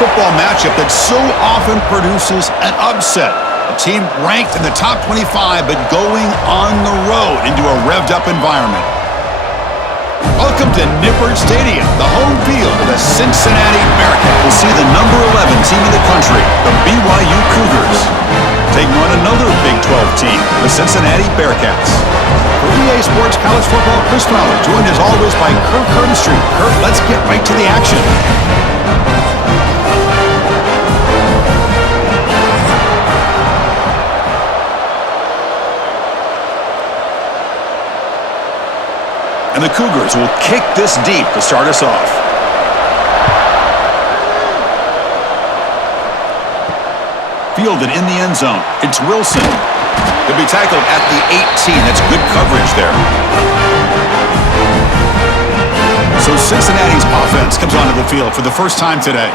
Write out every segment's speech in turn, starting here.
football matchup that so often produces an upset. A team ranked in the top 25, but going on the road into a revved-up environment. Welcome to Nippert Stadium, the home field of the Cincinnati Bearcats. We'll see the number 11 team in the country, the BYU Cougars, taking on another Big 12 team, the Cincinnati Bearcats. For EA Sports College Football, Chris Fowler, joined as always by Kirk Street. Kirk, let's get right to the action. And the Cougars will kick this deep to start us off. Fielded in the end zone. It's Wilson. He'll be tackled at the 18. That's good coverage there. So Cincinnati's offense comes onto the field for the first time today.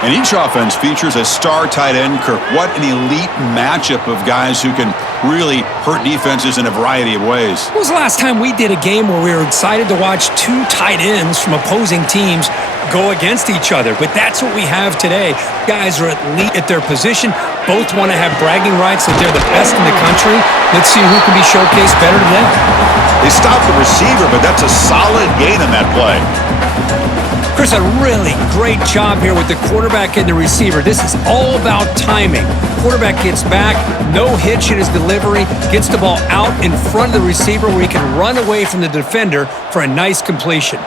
And each offense features a star tight end, Kirk. What an elite matchup of guys who can really hurt defenses in a variety of ways. When was the last time we did a game where we were excited to watch two tight ends from opposing teams go against each other? But that's what we have today. Guys are elite at their position. Both want to have bragging rights that they're the best in the country. Let's see who can be showcased better than them. They stopped the receiver, but that's a solid gain on that play. Chris, a really great job here with the quarterback and the receiver. This is all about timing. Quarterback gets back, no hitch in his delivery, gets the ball out in front of the receiver where he can run away from the defender for a nice completion.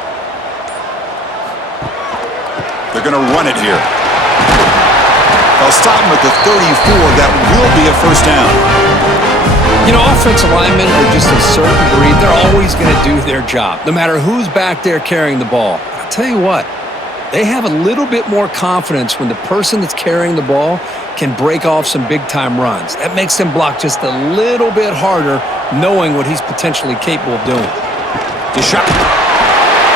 They're going to run it here. They'll stop him at the 34. That will be a first down. You know, offensive linemen are just a certain breed. They're always going to do their job, no matter who's back there carrying the ball. I'll tell you what, they have a little bit more confidence when the person that's carrying the ball can break off some big-time runs. That makes them block just a little bit harder, knowing what he's potentially capable of doing. The shot.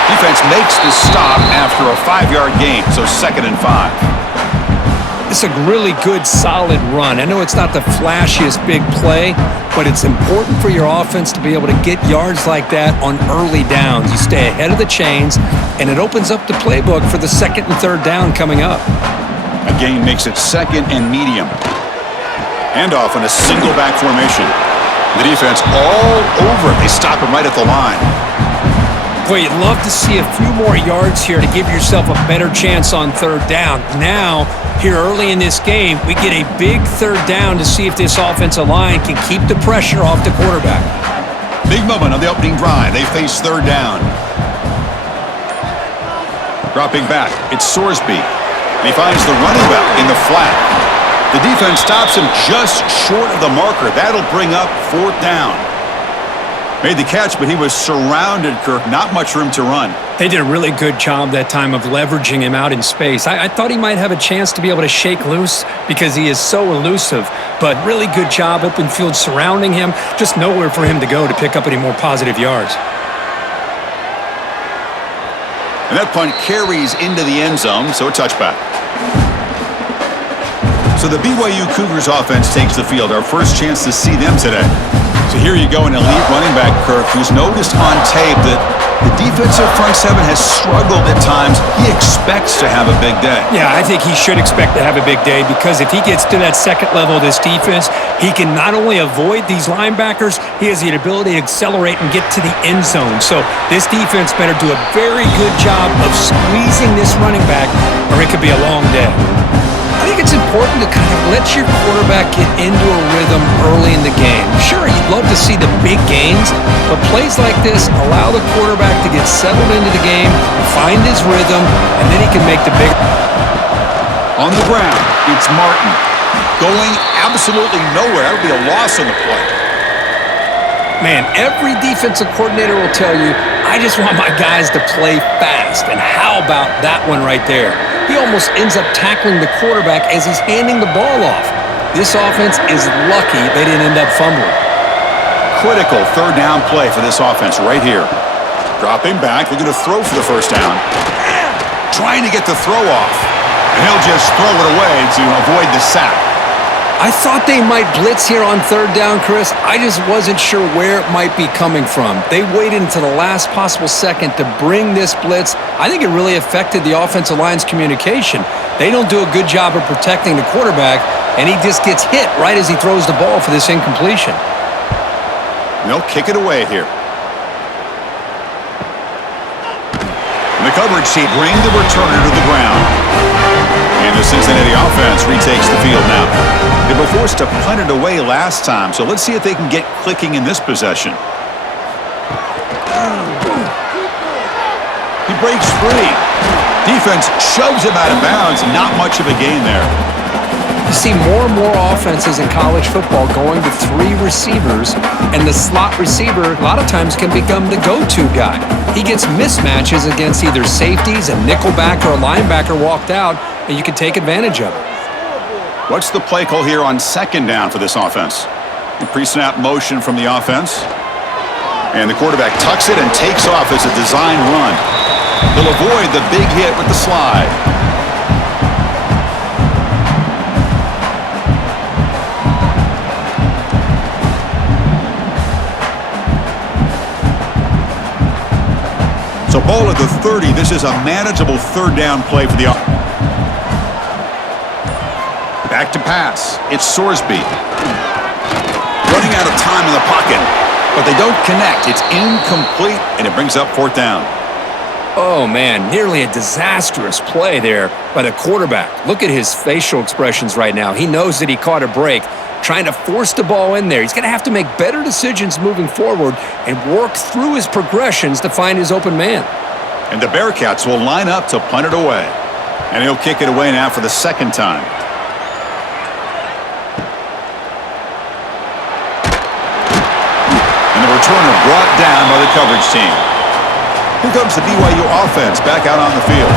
Defense makes the stop after a 5-yard gain, so 2nd and 5. It's a really good, solid run. I know it's not the flashiest big play, but it's important for your offense to be able to get yards like that on early downs. You stay ahead of the chains, and it opens up the playbook for the 2nd and 3rd down coming up. A gain makes it 2nd and medium. Handoff in a single back formation. The defense all over it. They stop him right at the line. Boy, you'd love to see a few more yards here to give yourself a better chance on 3rd down. Now, here early in this game, we get a big 3rd down to see if this offensive line can keep the pressure off the quarterback. Big moment on the opening drive. They face 3rd down. Dropping back, it's Sorsby. And he finds the running back in the flat. The defense stops him just short of the marker. That'll bring up 4th down. Made the catch, but he was surrounded, Kirk. Not much room to run. They did a really good job that time of leveraging him out in space. I thought he might have a chance to be able to shake loose because he is so elusive, but really good job. Open field surrounding him. Just nowhere for him to go to pick up any more positive yards. And that punt carries into the end zone, so a touchback. So the BYU Cougars offense takes the field. Our first chance to see them today. So here you go, an elite running back, Kirk, who's noticed on tape that the defensive front seven has struggled at times. He expects to have a big day. Yeah, I think he should expect to have a big day because if he gets to that 2nd level of this defense, he can not only avoid these linebackers, he has the ability to accelerate and get to the end zone. So this defense better do a very good job of squeezing this running back or it could be a long day. I think it's important to kind of let your quarterback get into a rhythm early in the game. Sure, you'd love to see the big gains, but plays like this allow the quarterback to get settled into the game, find his rhythm, and then he can make the big... On the ground, it's Martin. Going absolutely nowhere. That would be a loss on the play. Man, every defensive coordinator will tell you, I just want my guys to play fast. And how about that one right there? He almost ends up tackling the quarterback as he's handing the ball off. This offense is lucky they didn't end up fumbling. Critical 3rd down play for this offense right here. Dropping back, looking to throw for the first down. Trying to get the throw off. And he'll just throw it away to avoid the sack. I thought they might blitz here on third down, Chris. I just wasn't sure where it might be coming from. They waited until the last possible second to bring this blitz. I think it really affected the offensive line's communication. They don't do a good job of protecting the quarterback, and he just gets hit right as he throws the ball for this incompletion. They'll kick it away here. And the coverage sheet bring the returner to the ground. And the Cincinnati offense retakes the field now. They were forced to punt it away last time, so let's see if they can get clicking in this possession. He breaks free. Defense shoves him out of bounds. Not much of a gain there. You see more and more offenses in college football going to 3 receivers, and the slot receiver a lot of times can become the go-to guy. He gets mismatches against either safeties, a nickelback, or a linebacker walked out, and you can take advantage of it. What's the play call here on second down for this offense? The pre-snap motion from the offense. And the quarterback tucks it and takes off as a design run. They'll avoid the big hit with the slide. So ball at the 30. This is a manageable third down play for the offense. Back to pass. It's Sorsby. Running out of time in the pocket, but they don't connect. It's incomplete, and it brings up fourth down. Oh, man, nearly a disastrous play there by the quarterback. Look at his facial expressions right now. He knows that he caught a break, trying to force the ball in there. He's going to have to make better decisions moving forward and work through his progressions to find his open man. And the Bearcats will line up to punt it away. And he'll kick it away now for the second time. And the returner brought down by the coverage team. Here comes the BYU offense back out on the field.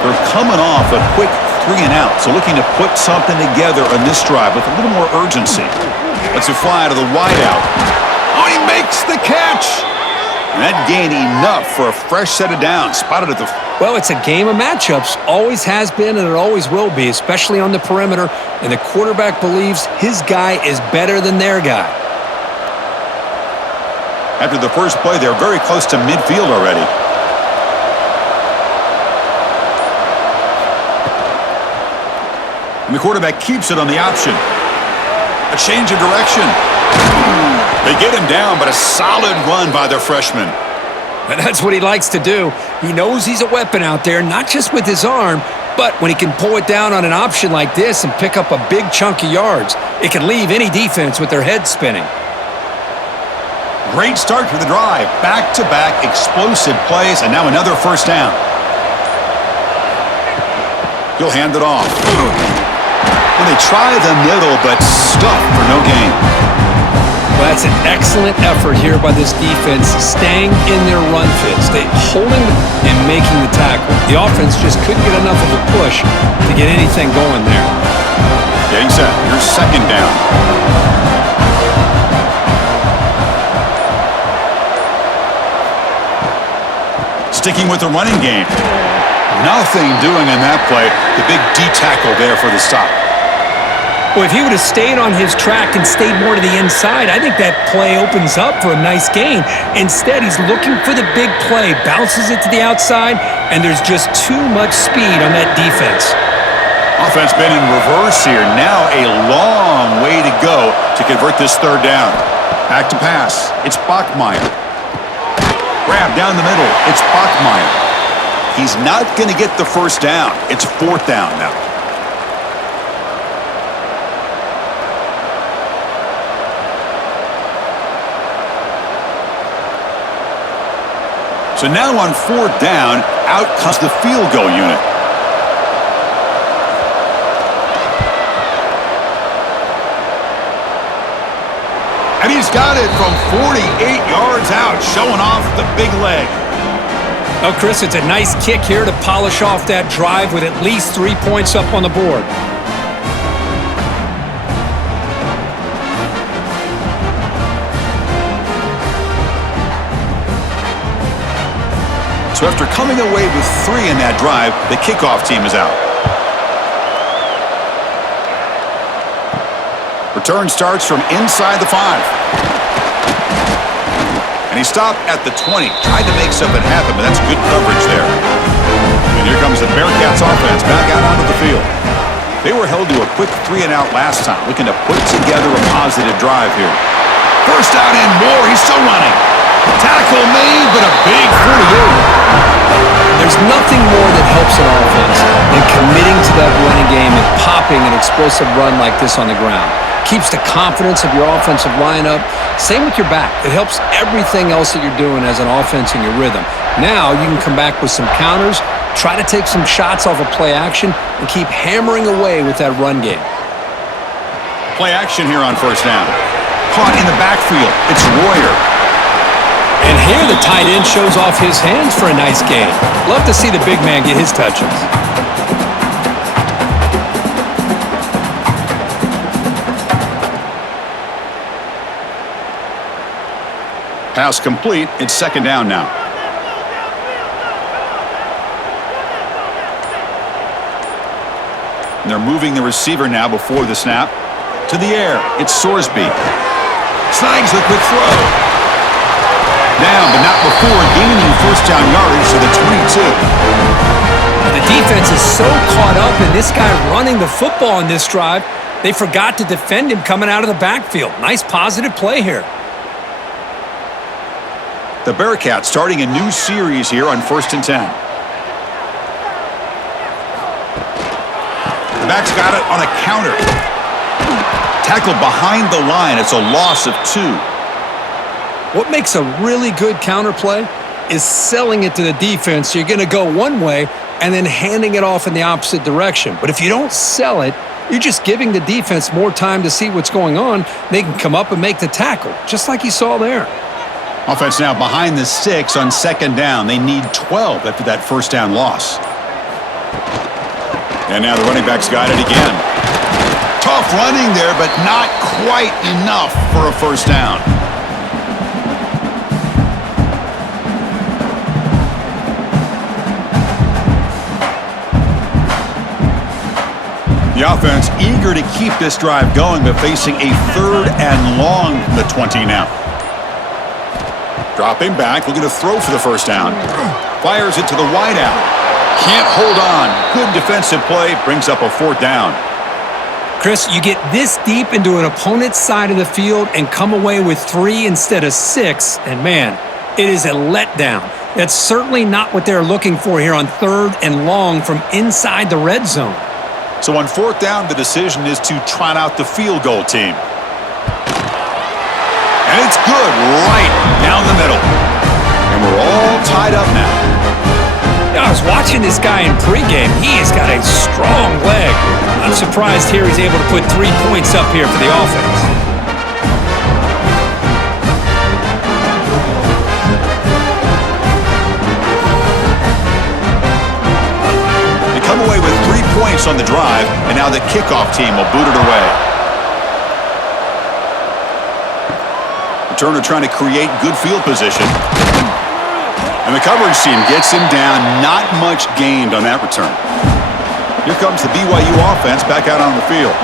They're coming off a quick 3 and out, so looking to put something together on this drive with a little more urgency. Let's it fly to the wideout. Oh, he makes the catch! And that gained enough for a fresh set of downs. Spotted at the... Well, it's a game of matchups. Always has been, and it always will be, especially on the perimeter. And the quarterback believes his guy is better than their guy. After the first play, they're very close to midfield already. And the quarterback keeps it on the option. A change of direction. They get him down, but a solid run by their freshman. And that's what he likes to do. He knows he's a weapon out there, not just with his arm, but when he can pull it down on an option like this and pick up a big chunk of yards, it can leave any defense with their head spinning. Great start to the drive. Back-to-back explosive plays, and now another first down. He'll hand it off. And they try the middle, but stuffed for no gain. Well, that's an excellent effort here by this defense, staying in their run fits. They holding and making the tackle. The offense just couldn't get enough of a push to get anything going there. Getting set. Here's second down. Sticking with the running game. Nothing doing in that play. The big D tackle there for the stop. Well, if he would have stayed on his track and stayed more to the inside, I think that play opens up for a nice gain. Instead, he's looking for the big play, bounces it to the outside, and there's just too much speed on that defense. Offense been in reverse here. Now a long way to go to convert this third down. Back to pass. It's Bachmeier. Grab down the middle. It's Bachmeier. He's not going to get the first down. It's fourth down now. So now on fourth down, out comes the field goal unit. And he's got it from 48 yards out, showing off the big leg. Oh, Chris, it's a nice kick here to polish off that drive with at least 3 points up on the board. So after coming away with 3 in that drive, the kickoff team is out. Return starts from inside the 5. And he stopped at the 20. Tried to make something happen, but that's good coverage there. And here comes the Bearcats offense back out onto the field. They were held to a quick 3-and-out last time, looking to put together a positive drive here. First out and more. He's still running. Tackle made, but a big 48. There's nothing more that helps an offense than committing to that running game and popping an explosive run like this on the ground. Keeps the confidence of your offensive lineup. Same with your back. It helps everything else that you're doing as an offense in your rhythm. Now you can come back with some counters, try to take some shots off of play action, and keep hammering away with that run game. Play action here on first down. Caught in the backfield. It's Royer. And here the tight end shows off his hands for a nice gain. Love to see the big man get his touches. Pass complete. It's second down now. And they're moving the receiver now before the snap. To the air. It's Sorsby. Snags the quick throw. Down, but not before gaining first down yardage to the 22. The defense is so caught up in this guy running the football in this drive, they forgot to defend him coming out of the backfield. Nice positive play here. The Bearcats starting a new series here on 1st and 10. The back's got it on a counter. Tackled behind the line. It's a loss of 2. What makes a really good counter play is selling it to the defense. You're going to go one way and then handing it off in the opposite direction. But if you don't sell it, you're just giving the defense more time to see what's going on. They can come up and make the tackle, just like you saw there. Offense now behind the 6 on second down. They need 12 after that first down loss. And now the running back's got it again. Tough running there, but not quite enough for a first down. The offense eager to keep this drive going, but facing a 3rd and long from the 20 now. Dropping back, looking to throw for the first down. Fires it to the wideout. Can't hold on. Good defensive play, brings up a 4th down. Chris, you get this deep into an opponent's side of the field and come away with 3 instead of 6, and man, it is a letdown. That's certainly not what they're looking for here on 3rd and long from inside the red zone. So on 4th down, the decision is to trot out the field goal team. And it's good right down the middle. And we're all tied up now. I was watching this guy in pregame. He has got a strong leg. I'm surprised here he's able to put 3 points up here for the offense. They come away with 3 points on the drive, and now the kickoff team will boot it away. Returner trying to create good field position. And the coverage team gets him down. Not much gained on that return. Here comes the BYU offense back out on the field.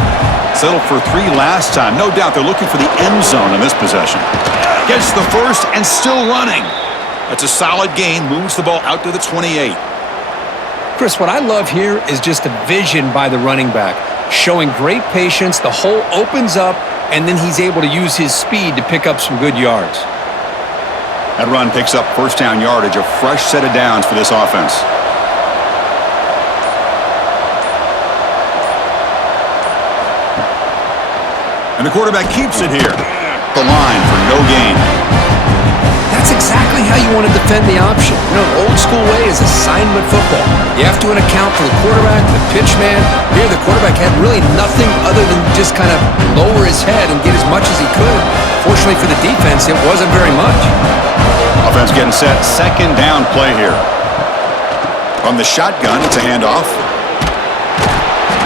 Settled for 3 last time. No doubt they're looking for the end zone on this possession. Gets the first and still running. That's a solid gain. Moves the ball out to the 28. Chris, what I love here is just the vision by the running back. Showing great patience. The hole opens up, and then he's able to use his speed to pick up some good yards. That run picks up first down yardage, a fresh set of downs for this offense. And the quarterback keeps it here. The line for no gain. That's exactly how you want to defend the option. You know, the old school way is assignment football. You have to account for the quarterback, the pitch man. Here, the quarterback had really nothing other than just kind of lower his head and get as much as he could. Fortunately for the defense, it wasn't very much. Offense getting set. Second down play here. From the shotgun, it's a handoff.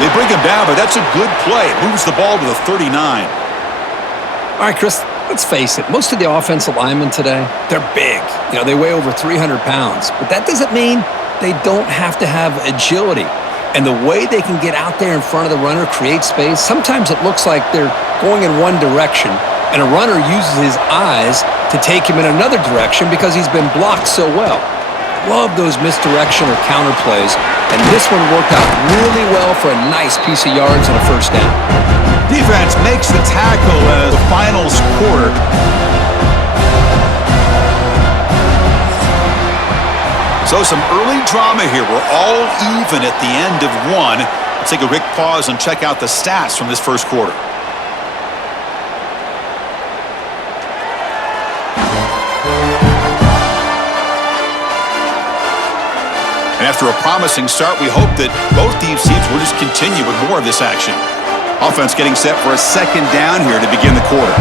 They bring him down, but that's a good play. It moves the ball to the 39. All right, Chris, let's face it. Most of the offensive linemen today, they're big. You know, they weigh over 300 pounds. But that doesn't mean they don't have to have agility. And the way they can get out there in front of the runner, create space, sometimes it looks like they're going in one direction, and a runner uses his eyes to take him in another direction because he's been blocked so well. Love those misdirection or counter plays, and this one worked out really well for a nice piece of yards and a first down. Defense makes the tackle as the finals quarter. So some early drama here. We're all even at the end of one. Let's take a quick pause and check out the stats from this first quarter. And after a promising start, we hope that both these teams will just continue with more of this action. Offense getting set for a second down here to begin the quarter.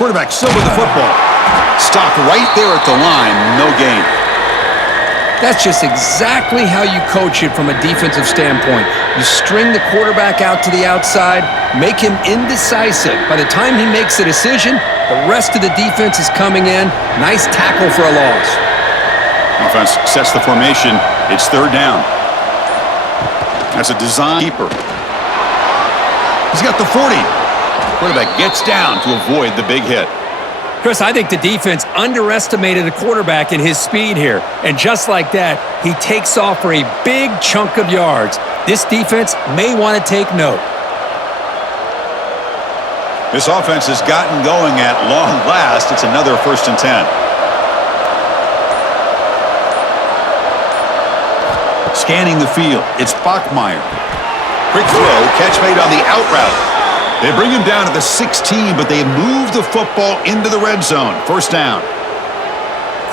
Quarterback still with the football. Stopped right there at the line. No gain. That's just exactly how you coach it from a defensive standpoint. You string the quarterback out to the outside, make him indecisive. By the time he makes a decision, the rest of the defense is coming in. Nice tackle for a loss. Offense sets the formation. It's third down. That's a design keeper. He's got the 40. Quarterback gets down to avoid the big hit. Chris, I think the defense underestimated the quarterback in his speed here. And just like that, he takes off for a big chunk of yards. This defense may want to take note. This offense has gotten going at long last. It's another 1st and 10. Scanning the field, it's Bachmeier. Quick throw, catch made on the out route. They bring him down to the 16, but they move the football into the red zone. First down.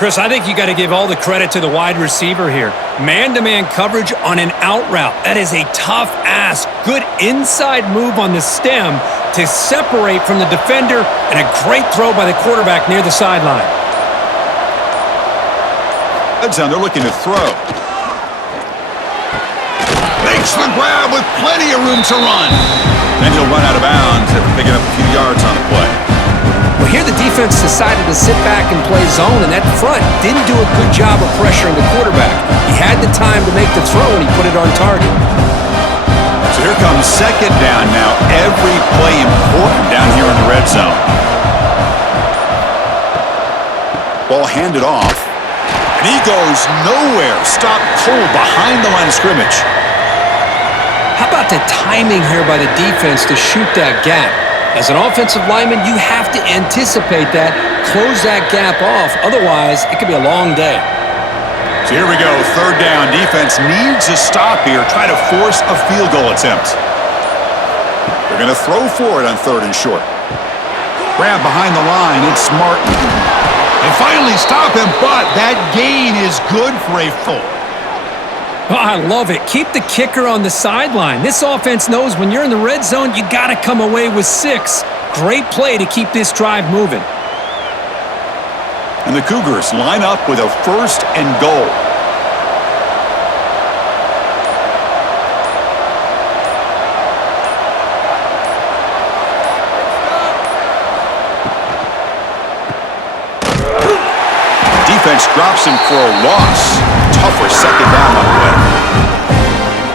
Chris, I think you got to give all the credit to the wide receiver here. Man-to-man coverage on an out route. That is a tough ask. Good inside move on the stem to separate from the defender, and a great throw by the quarterback near the sideline. Red zone, they're looking to throw. Makes the grab with plenty of room to run. Then he'll run out of bounds after picking up a few yards on the play. Well, here the defense decided to sit back and play zone, and that front didn't do a good job of pressuring the quarterback. He had the time to make the throw, and he put it on target. So here comes second down now. Every play important down here in the red zone. Ball handed off, and he goes nowhere. Stopped cold behind the line of scrimmage. How about the timing here by the defense to shoot that gap? As an offensive lineman, you have to anticipate that, close that gap off. Otherwise, it could be a long day. So here we go, third down. Defense needs a stop here, try to force a field goal attempt. They're going to throw for it on 3rd and short. Grab behind the line, it's Martin. They finally stop him, but that gain is good for a full. Oh, I love it. Keep the kicker on the sideline. This offense knows when you're in the red zone, you got to come away with 6. Great play to keep this drive moving. And the Cougars line up with a 1st and goal. Defense drops him for a loss. Tougher second down on the way.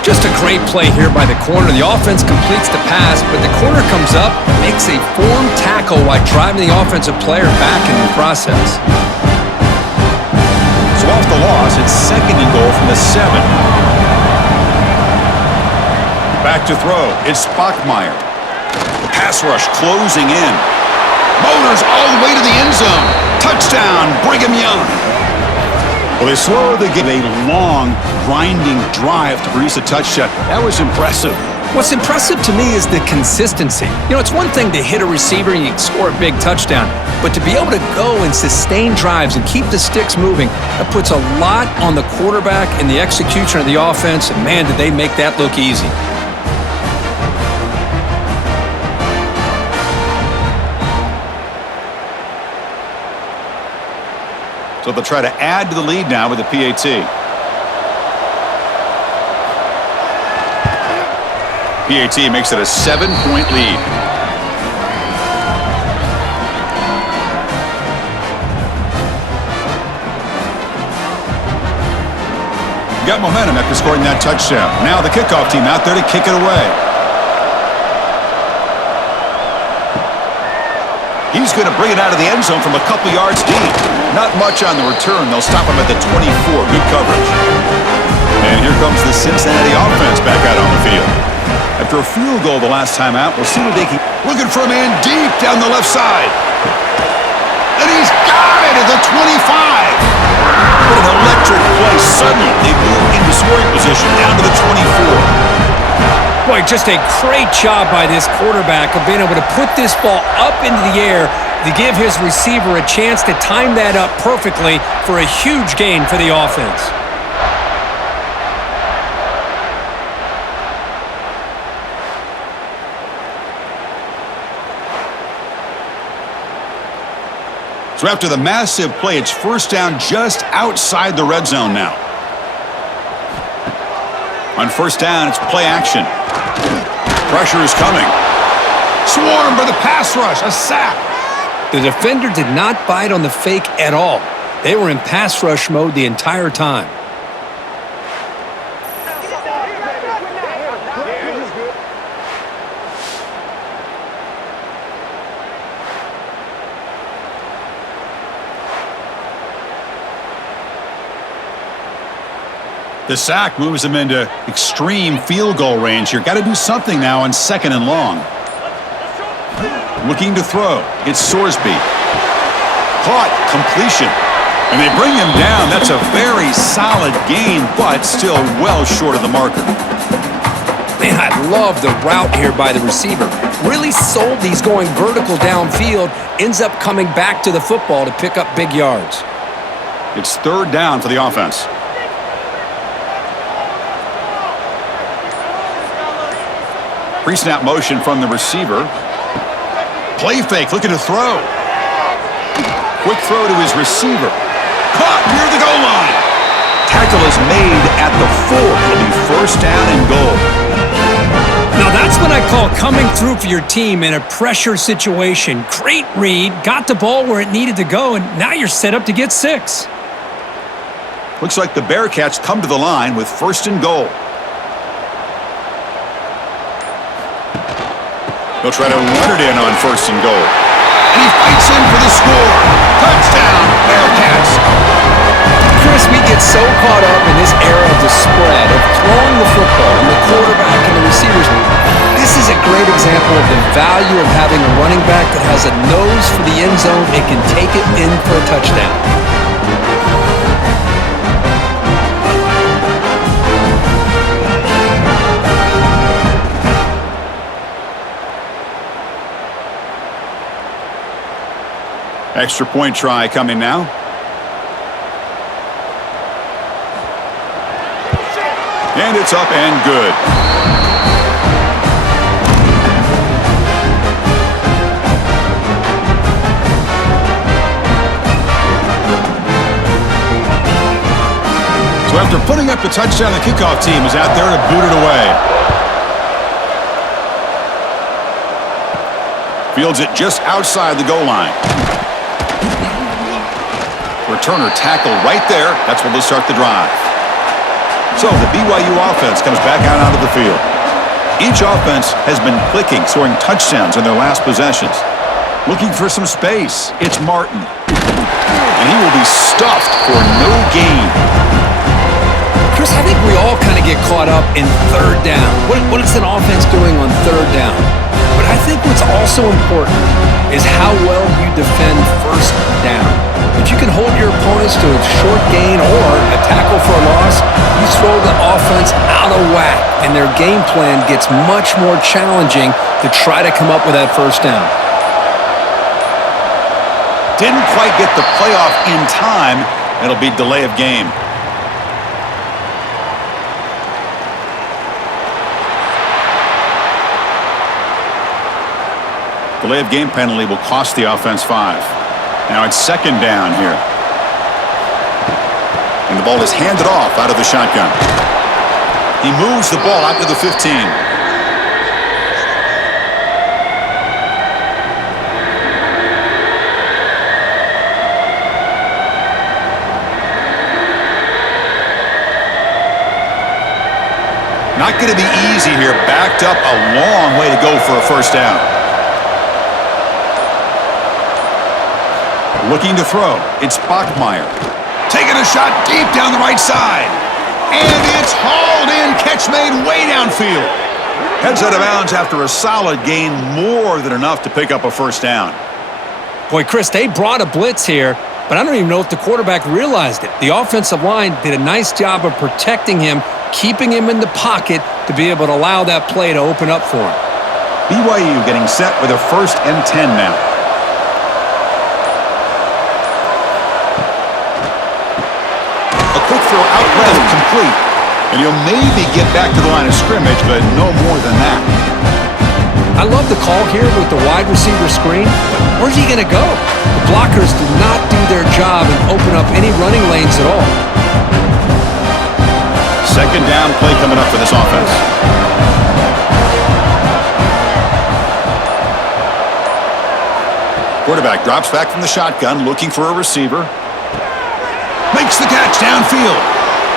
Just a great play here by the corner. The offense completes the pass, but the corner comes up, makes a form tackle while driving the offensive player back in the process. So off the loss, it's 2nd and goal from the 7. Back to throw. It's Bachmeier. Pass rush closing in. Motors all the way to the end zone. Touchdown, Brigham Young. Well, they slowly give a long, grinding drive to produce a touchdown. That was impressive. What's impressive to me is the consistency. You know, it's one thing to hit a receiver and you score a big touchdown, but to be able to go and sustain drives and keep the sticks moving, that puts a lot on the quarterback and the execution of the offense, and man, did they make that look easy. So they'll try to add to the lead now with the PAT. PAT makes it a 7-point lead. Got momentum after scoring that touchdown. Now the kickoff team out there to kick it away. He's going to bring it out of the end zone from a couple yards deep. Not much on the return. They'll stop him at the 24. Good coverage. And here comes the Cincinnati offense back out on the field. After a field goal the last time out, we'll see what they can. Looking for a man deep down the left side. And he's got it at the 25. What an electric play. Suddenly, they move into scoring position down to the 24. Boy, just a great job by this quarterback of being able to put this ball up into the air to give his receiver a chance to time that up perfectly for a huge gain for the offense. So after the massive play, it's first down just outside the red zone now. On first down, it's play action. Pressure is coming. Swarmed by the pass rush. A sack. The defender did not bite on the fake at all. They were in pass rush mode the entire time. The sack moves him into extreme field goal range here. Got to do something now on second and long. Looking to throw. It's Sorsby. Caught. Completion. And they bring him down. That's a very solid gain, but still well short of the marker. Man, I love the route here by the receiver. Really sold these going vertical downfield. Ends up coming back to the football to pick up big yards. It's third down for the offense. Pre-snap motion from the receiver. Play fake, looking to throw. Quick throw to his receiver. Caught near the goal line. Tackle is made at the 4. It'll be first down and goal. Now that's what I call coming through for your team in a pressure situation. Great read, got the ball where it needed to go, and now you're set up to get 6. Looks like the Bearcats come to the line with first and goal. He'll try to run it in on first and goal. And he fights in for the score. Touchdown, Bearcats. Chris, we get so caught up in this era of the spread, of throwing the football and the quarterback and the receivers. This is a great example of the value of having a running back that has a nose for the end zone and can take it in for a touchdown. Extra point try coming now. And it's up and good. So after putting up the touchdown, the kickoff team is out there to boot it away. Fields it just outside the goal line. Returner tackle right there. That's where they'll start the drive. So the BYU offense comes back out onto the field. Each offense has been clicking, scoring touchdowns in their last possessions. Looking for some space. It's Martin. And he will be stuffed for no gain. Chris, I think we all kind of get caught up in third down. What is an offense doing on third down? But I think what's also important is how well you defend first down. If you can hold your opponents to a short gain or a tackle for a loss, you throw the offense out of whack, and their game plan gets much more challenging to try to come up with that first down. Didn't quite get the playoff in time. It'll be delay of game. Delay of game penalty will cost the offense 5. Now it's second down here. And the ball is handed off out of the shotgun. He moves the ball out to the 15. Not going to be easy here. Backed up a long way to go for a first down. Looking to throw. It's Bachmeier. Taking a shot deep down the right side. And it's hauled in. Catch made way downfield. Heads out of bounds after a solid gain. More than enough to pick up a first down. Boy, Chris, they brought a blitz here, but I don't even know if the quarterback realized it. The offensive line did a nice job of protecting him, keeping him in the pocket to be able to allow that play to open up for him. BYU getting set with a 1st and 10 now. A quick throw out left, complete. And he'll maybe get back to the line of scrimmage, but no more than that. I love the call here with the wide receiver screen, but where's he going to go? The blockers do not do their job and open up any running lanes at all. Second down play coming up for this offense. Quarterback drops back from the shotgun, looking for a receiver. Makes the catch downfield.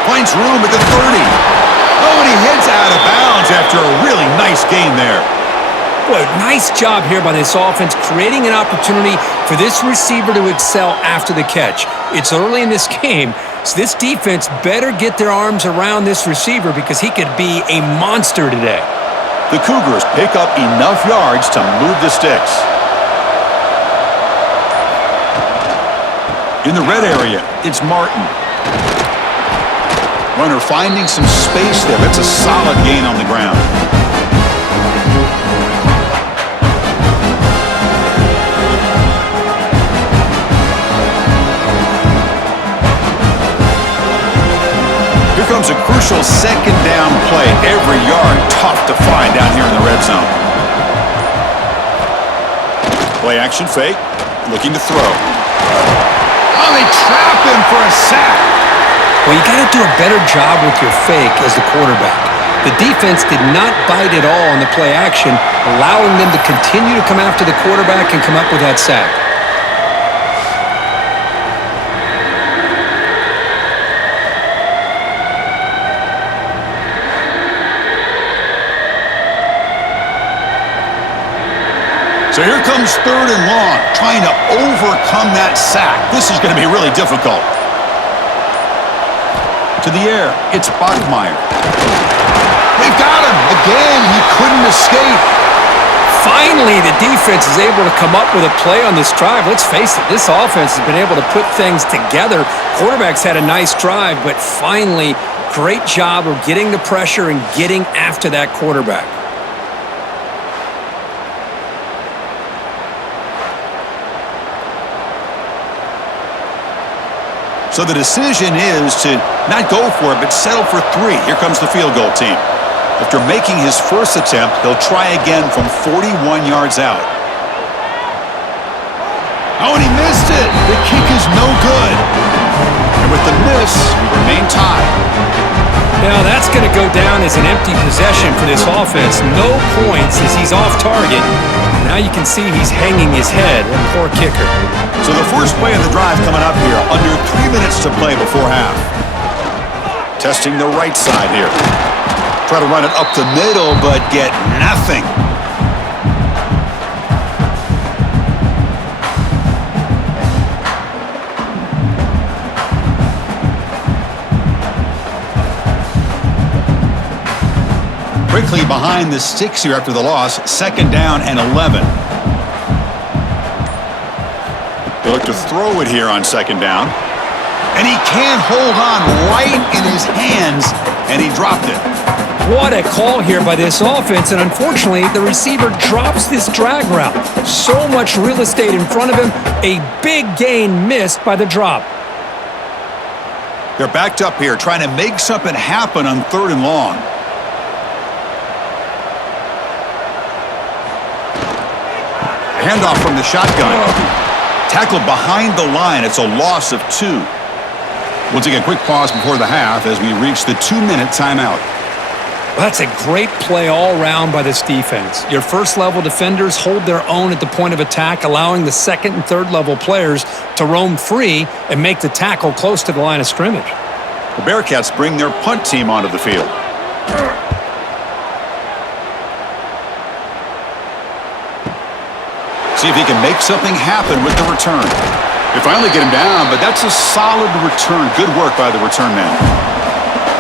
Finds room at the 30. Oh, and he heads out of bounds after a really nice gain there. Boy, nice job here by this offense, creating an opportunity for this receiver to excel after the catch. It's early in this game, so this defense better get their arms around this receiver because he could be a monster today. The Cougars pick up enough yards to move the sticks. In the red area, it's Martin. Runner finding some space there. That's a solid gain on the ground. Here comes a crucial second down play. Every yard tough to find down here in the red zone. Play action fake. Looking to throw. Oh, they trap him for a sack. Well, you got to do a better job with your fake as the quarterback. The defense did not bite at all on the play action, allowing them to continue to come after the quarterback and come up with that sack. So here comes 3rd and long, trying to overcome that sack. This is going to be really difficult. To the air, it's Bachmeier. They've got him. Again, he couldn't escape. Finally, the defense is able to come up with a play on this drive. Let's face it, this offense has been able to put things together. Quarterback's had a nice drive, but finally, great job of getting the pressure and getting after that quarterback. So the decision is to not go for it, but settle for 3. Here comes the field goal team. After making his first attempt, he'll try again from 41 yards out. Oh, and he missed it. The kick is no good. And with the miss, we remain tied. Now that's going to go down as an empty possession for this offense. No points as he's off target. Now you can see he's hanging his head. A poor kicker. So the first play of the drive coming up here. Under 3 minutes to play before half. Testing the right side here. Try to run it up the middle, but get nothing. Quickly behind the sticks here after the loss. 2nd down and 11. They look to throw it here on 2nd down. And he can't hold on right in his hands, and he dropped it. What a call here by this offense, and unfortunately, the receiver drops this drag route. So much real estate in front of him, a big gain missed by the drop. They're backed up here, trying to make something happen on 3rd and long. Handoff from the shotgun. Tackled behind the line. It's a loss of 2. We'll take a quick pause before the half as we reach the 2-minute timeout. Well, that's a great play all around by this defense. Your first-level defenders hold their own at the point of attack, allowing the 2nd and 3rd-level players to roam free and make the tackle close to the line of scrimmage. The Bearcats bring their punt team onto the field. See if he can make something happen with the return. They finally get him down, but that's a solid return. Good work by the return man.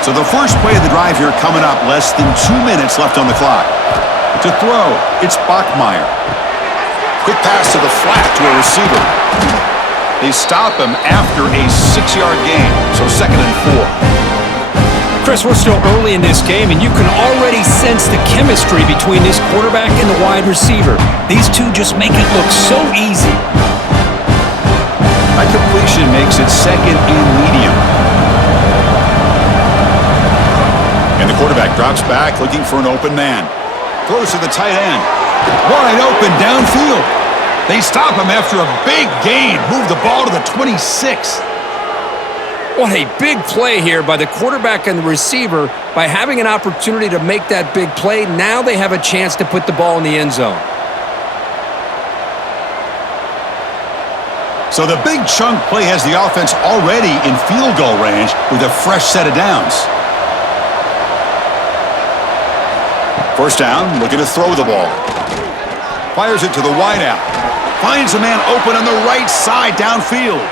So the first play of the drive here coming up, less than 2 minutes left on the clock. To throw, it's Bachmeier. Quick pass to the flat to a receiver. They stop him after a 6-yard gain, so 2nd and 4. Chris, we're still early in this game, and you can already sense the chemistry between this quarterback and the wide receiver. These two just make it look so easy. That completion makes it 2nd and medium. And the quarterback drops back, looking for an open man. Throws to the tight end. Wide open downfield. They stop him after a big gain. Move the ball to the 26. What a big play here by the quarterback and the receiver. By having an opportunity to make that big play, now they have a chance to put the ball in the end zone. So the big chunk play has the offense already in field goal range with a fresh set of downs. First down, looking to throw the ball. Fires it to the wideout. Finds a man open on the right side downfield.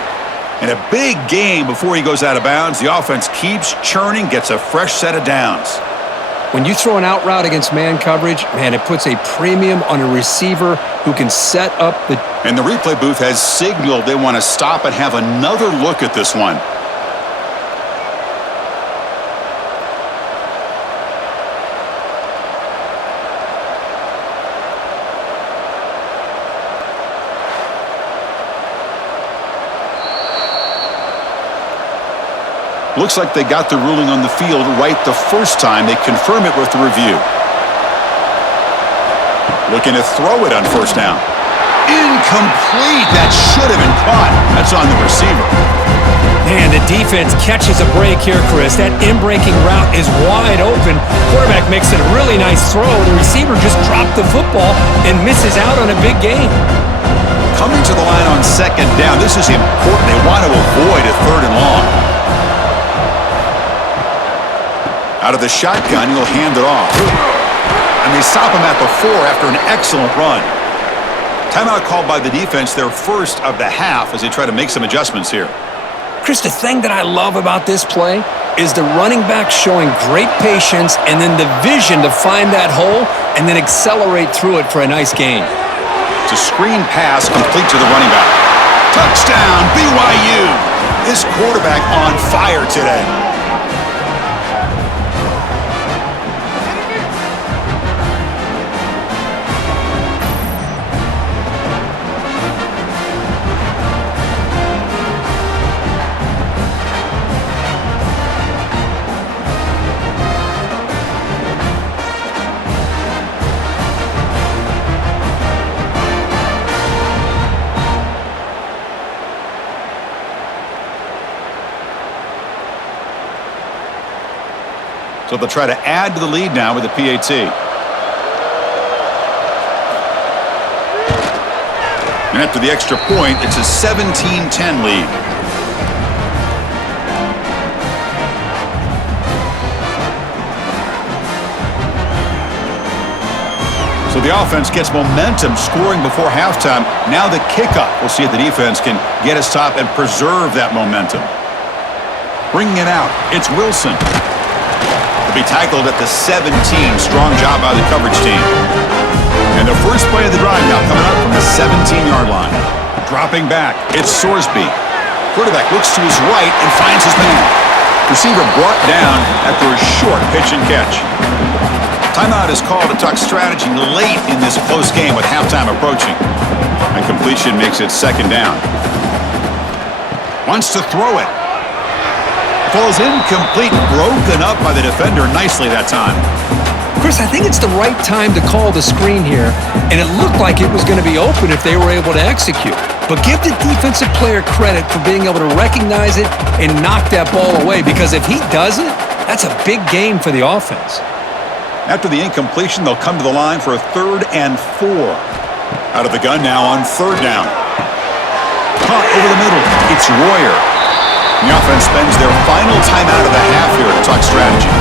And a big gain before he goes out of bounds. The offense keeps churning, gets a fresh set of downs. When you throw an out route against man coverage, man, it puts a premium on a receiver who can set up the... And the replay booth has signaled they want to stop and have another look at this one. Looks like they got the ruling on the field right the first time. They confirm it with the review. Looking to throw it on first down. Incomplete. That should have been caught. That's on the receiver. Man, the defense catches a break here, Chris. That in-breaking route is wide open. Quarterback makes it a really nice throw. The receiver just dropped the football and misses out on a big gain. Coming to the line on 2nd down. This is important. They want to avoid a 3rd and long. Out of the shotgun, he'll hand it off. And they stop him at the 4 after an excellent run. Timeout called by the defense, their first of the half, as they try to make some adjustments here. Chris, the thing that I love about this play is the running back showing great patience and then the vision to find that hole and then accelerate through it for a nice gain. It's a screen pass complete to the running back. Touchdown, BYU! This quarterback on fire today. So they'll try to add to the lead now with the PAT. And after the extra point, it's a 17-10 lead. So the offense gets momentum scoring before halftime. Now the kickoff. We'll see if the defense can get a stop and preserve that momentum. Bringing it out, it's Wilson. Be tackled at the 17. Strong job by the coverage team. And the first play of the drive now coming up from the 17-yard line. Dropping back, it's Sorsby. Quarterback looks to his right and finds his man. Receiver brought down after a short pitch and catch. Timeout is called to talk strategy late in this close game with halftime approaching. And completion makes it 2nd down. Wants to throw it. Falls incomplete, broken up by the defender nicely that time. Chris, I think it's the right time to call the screen here, and it looked like it was going to be open if they were able to execute. But give the defensive player credit for being able to recognize it and knock that ball away, because if he doesn't, that's a big gain for the offense. After the incompletion, they'll come to the line for a 3rd and 4. Out of the gun now on 3rd down. Caught over the middle. It's Royer. The offense spends their final timeout of the half here to talk strategy.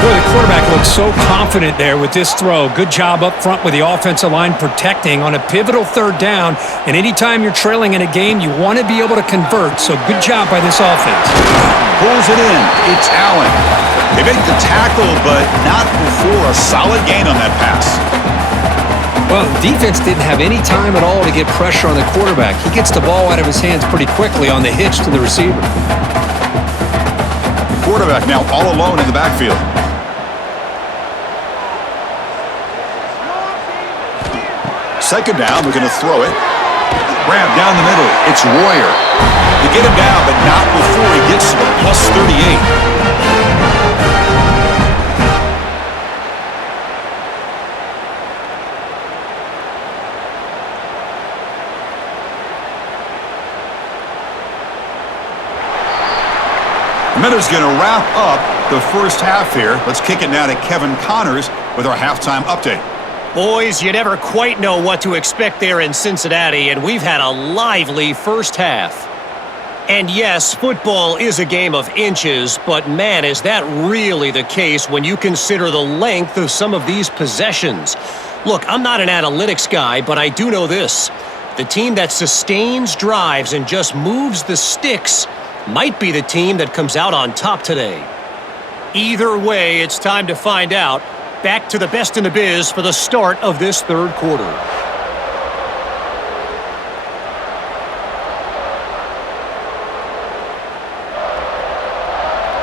Boy, the quarterback looked Looked so confident there with this throw. Good job up front with the offensive line protecting on a pivotal third down. And anytime you're trailing in a game, you want to be able to convert. So good job by this offense. Pulls it in. It's Allen. They make the tackle, but not before a solid gain on that pass. Well, the defense didn't have any time at all to get pressure on the quarterback. He gets the ball out of his hands pretty quickly on the hitch to the receiver. The quarterback now all alone in the backfield. Second down, we're going to throw it. Grab down the middle. It's Royer. They get him down, but not before he gets to the plus 38. The minute's going to wrap up the first half here. Let's kick it now to Kevin Connors with our halftime update. Boys, you never quite know what to expect there in Cincinnati, and we've had a lively first half. And yes, football is a game of inches, but man, is that really the case when you consider the length of some of these possessions. Look, I'm not an analytics guy, but I do know this. The team that sustains drives and just moves the sticks might be the team that comes out on top today. Either way, it's time to find out. Back to the best in the biz for the start of this third quarter.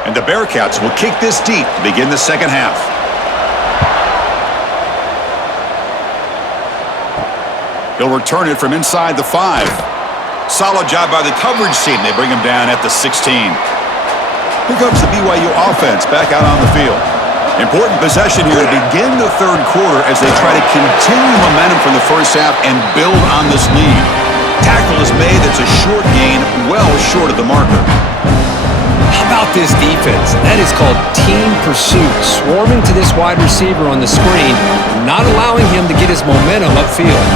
And the Bearcats will kick this deep to begin the second half. He'll return it from inside the 5. Solid job by the coverage team. They bring him down at the 16. Here comes the BYU offense back out on the field. Important possession here to begin the third quarter as they try to continue momentum from the first half and build on this lead. Tackle is made. That's a short gain, well short of the marker. How about this defense? That is called team pursuit. Swarming to this wide receiver on the screen, not allowing him to get his momentum upfield.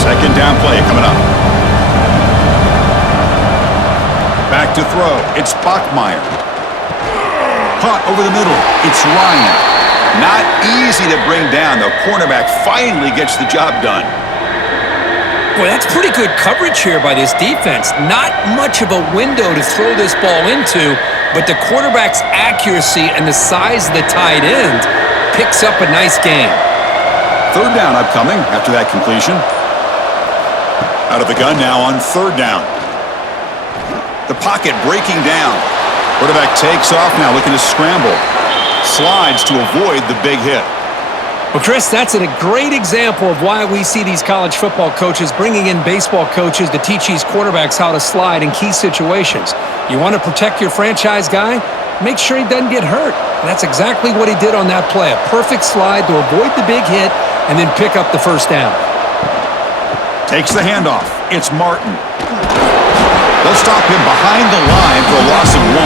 Second down play coming up. Back to throw. It's Bachmeier. Caught over the middle. It's Ryan. Not easy to bring down. The cornerback finally gets the job done. Boy, that's pretty good coverage here by this defense. Not much of a window to throw this ball into, but the quarterback's accuracy and the size of the tight end picks up a nice gain. Third down upcoming after that completion. Out of the gun now on third down. The pocket breaking down. Quarterback takes off now, looking to scramble. Slides to avoid the big hit. Well, Chris, that's a great example of why we see these college football coaches bringing in baseball coaches to teach these quarterbacks how to slide in key situations. You want to protect your franchise guy? Make sure he doesn't get hurt. And that's exactly what he did on that play. A perfect slide to avoid the big hit and then pick up the first down. Takes the handoff. It's Martin. They'll stop him behind the line for a loss of 1.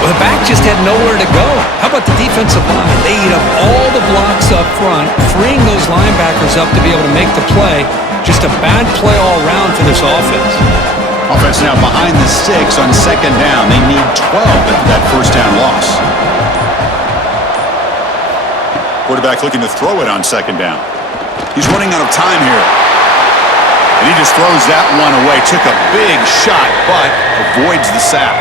Well, the back just had nowhere to go. How about the defensive line? They eat up all the blocks up front, freeing those linebackers up to be able to make the play. Just a bad play all around for this offense. Offense now behind the 6 on second down. They need 12 after that first down loss. Quarterback looking to throw it on second down. He's running out of time here. And he just throws that one away. Took a big shot, but avoids the sack.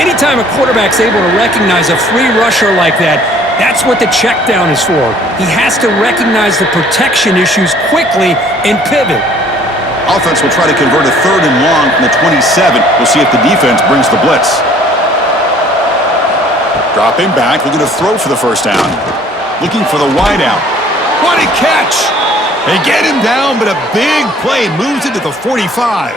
Anytime a quarterback's able to recognize a free rusher like that, that's what the check down is for. He has to recognize the protection issues quickly and pivot. Offense will try to convert a third and long from the 27. We'll see if the defense brings the blitz. Dropping back, looking to throw for the first down. Looking for the wideout. What a catch! They get him down, but a big play moves it to the 45.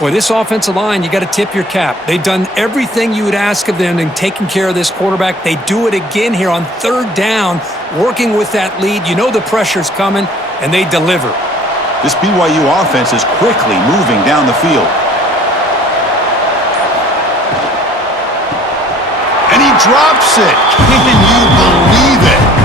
Boy, this offensive line, you got to tip your cap. They've done everything you would ask of them in taking care of this quarterback. They do it again here on third down, working with that lead. You know the pressure's coming, and they deliver. This BYU offense is quickly moving down the field. And he drops it. Can you believe it?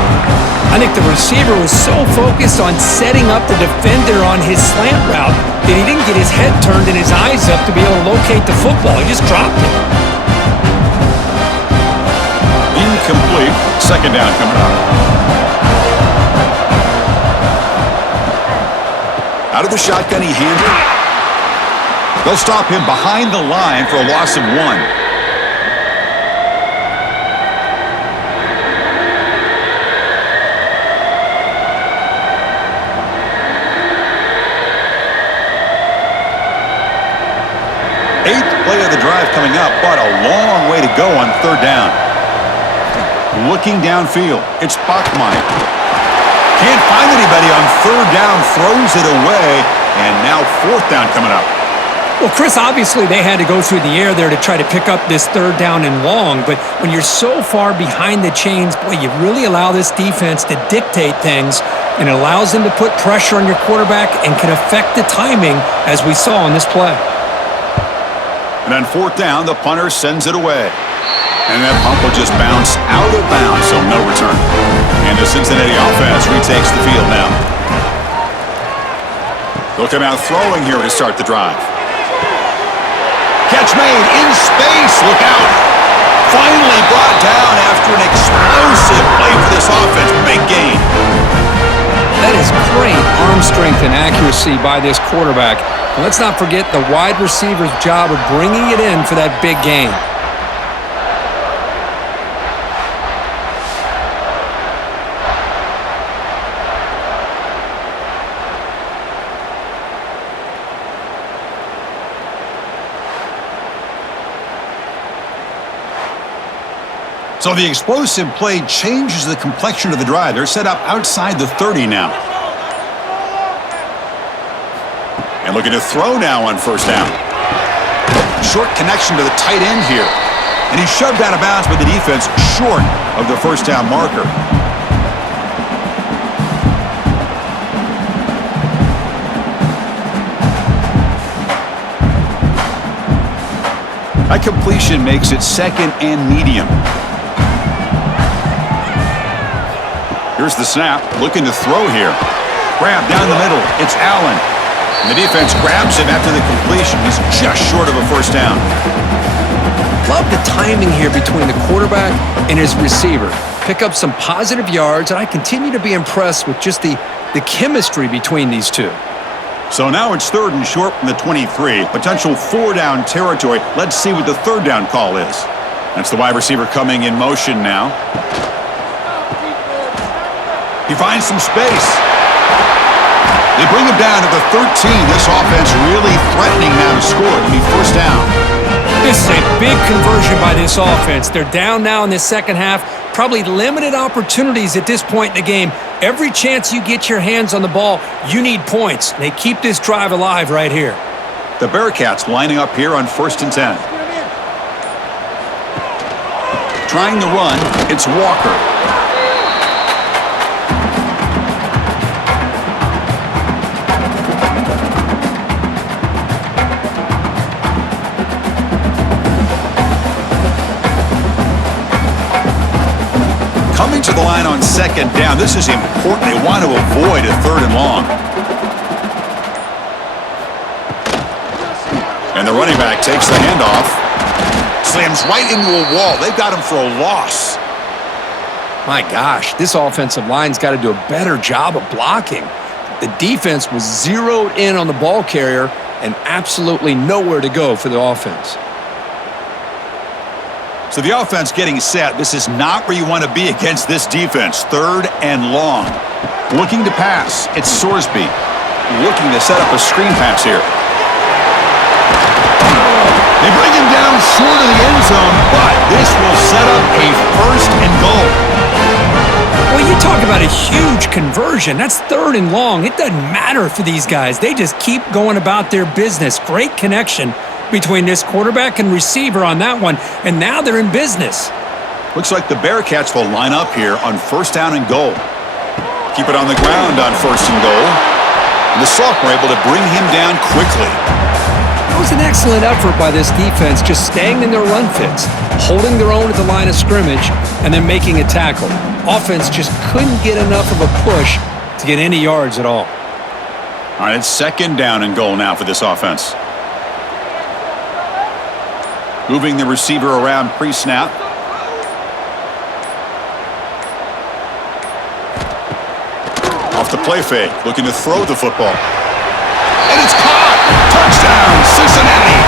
I think the receiver was so focused on setting up the defender on his slant route that he didn't get his head turned and his eyes up to be able to locate the football. He just dropped it. complete. Second down coming up. Out of the shotgun, he hands it. They'll stop him behind the line for a loss of 1. 8th play of the drive coming up, but a long way to go on third down. Looking downfield, it's Bachmeier. Can't find anybody on third down, throws it away, and now fourth down coming up. Well, Chris, obviously they had to go through the air there to try to pick up this third down and long, but when you're so far behind the chains, boy, you really allow this defense to dictate things, and it allows them to put pressure on your quarterback and can affect the timing, as we saw on this play. And on fourth down, the punter sends it away. And that pump will just bounce out of bounds, so no return. And the Cincinnati offense retakes the field now. They'll come out throwing here to start the drive. Catch made in space. Look out. Finally brought down after an explosive play for this offense. Big gain. That is great arm strength and accuracy by this quarterback. And let's not forget the wide receiver's job of bringing it in for that big gain. So the explosive play changes the complexion of the drive. They're set up outside the 30 now. And looking to throw now on first down. Short connection to the tight end here. And he's shoved out of bounds by the defense short of the first down marker. That completion makes it second and medium. Here's the snap, looking to throw here. Grab down the middle, it's Allen. And the defense grabs him after the completion. He's just short of a first down. Love the timing here between the quarterback and his receiver. Pick up some positive yards, and I continue to be impressed with just the chemistry between these two. So now it's third and short from the 23. Potential four-down territory. Let's see what the third down call is. That's the wide receiver coming in motion now. He finds some space. They bring him down to the 13. This offense really threatening now to score. It'll be first down. This is a big conversion by this offense. They're down now in the second half. Probably limited opportunities at this point in the game. Every chance you get your hands on the ball, you need points. They keep this drive alive right here. The Bearcats lining up here on 1st and 10. Trying to run, it's Walker. Coming to the line on second down. This is important. They want to avoid a third and long. And the running back takes the handoff. Slams right into a wall. They've got him for a loss. My gosh, this offensive line's got to do a better job of blocking. The defense was zeroed in on the ball carrier and absolutely nowhere to go for the offense. So the offense getting set. This is not where you want to be against this defense. Third and long. Looking to pass. It's Sorsby. Looking to set up a screen pass here. They bring him down short of the end zone, but this will set up a first and goal. Well, you talk about a huge conversion. That's third and long. It doesn't matter for these guys. They just keep going about their business. Great connection between this quarterback and receiver on that one, and now they're in business. Looks like the Bearcats will line up here on first down and goal. Keep it on the ground on first and goal. And the sophomore able to bring him down quickly. It was an excellent effort by this defense, just staying in their run fits, holding their own at the line of scrimmage, and then making a tackle. Offense just couldn't get enough of a push to get any yards at all. All right, it's second down and goal now for this offense. Moving the receiver around pre-snap. a play fake, looking to throw the football. And it's caught! Touchdown, Cincinnati!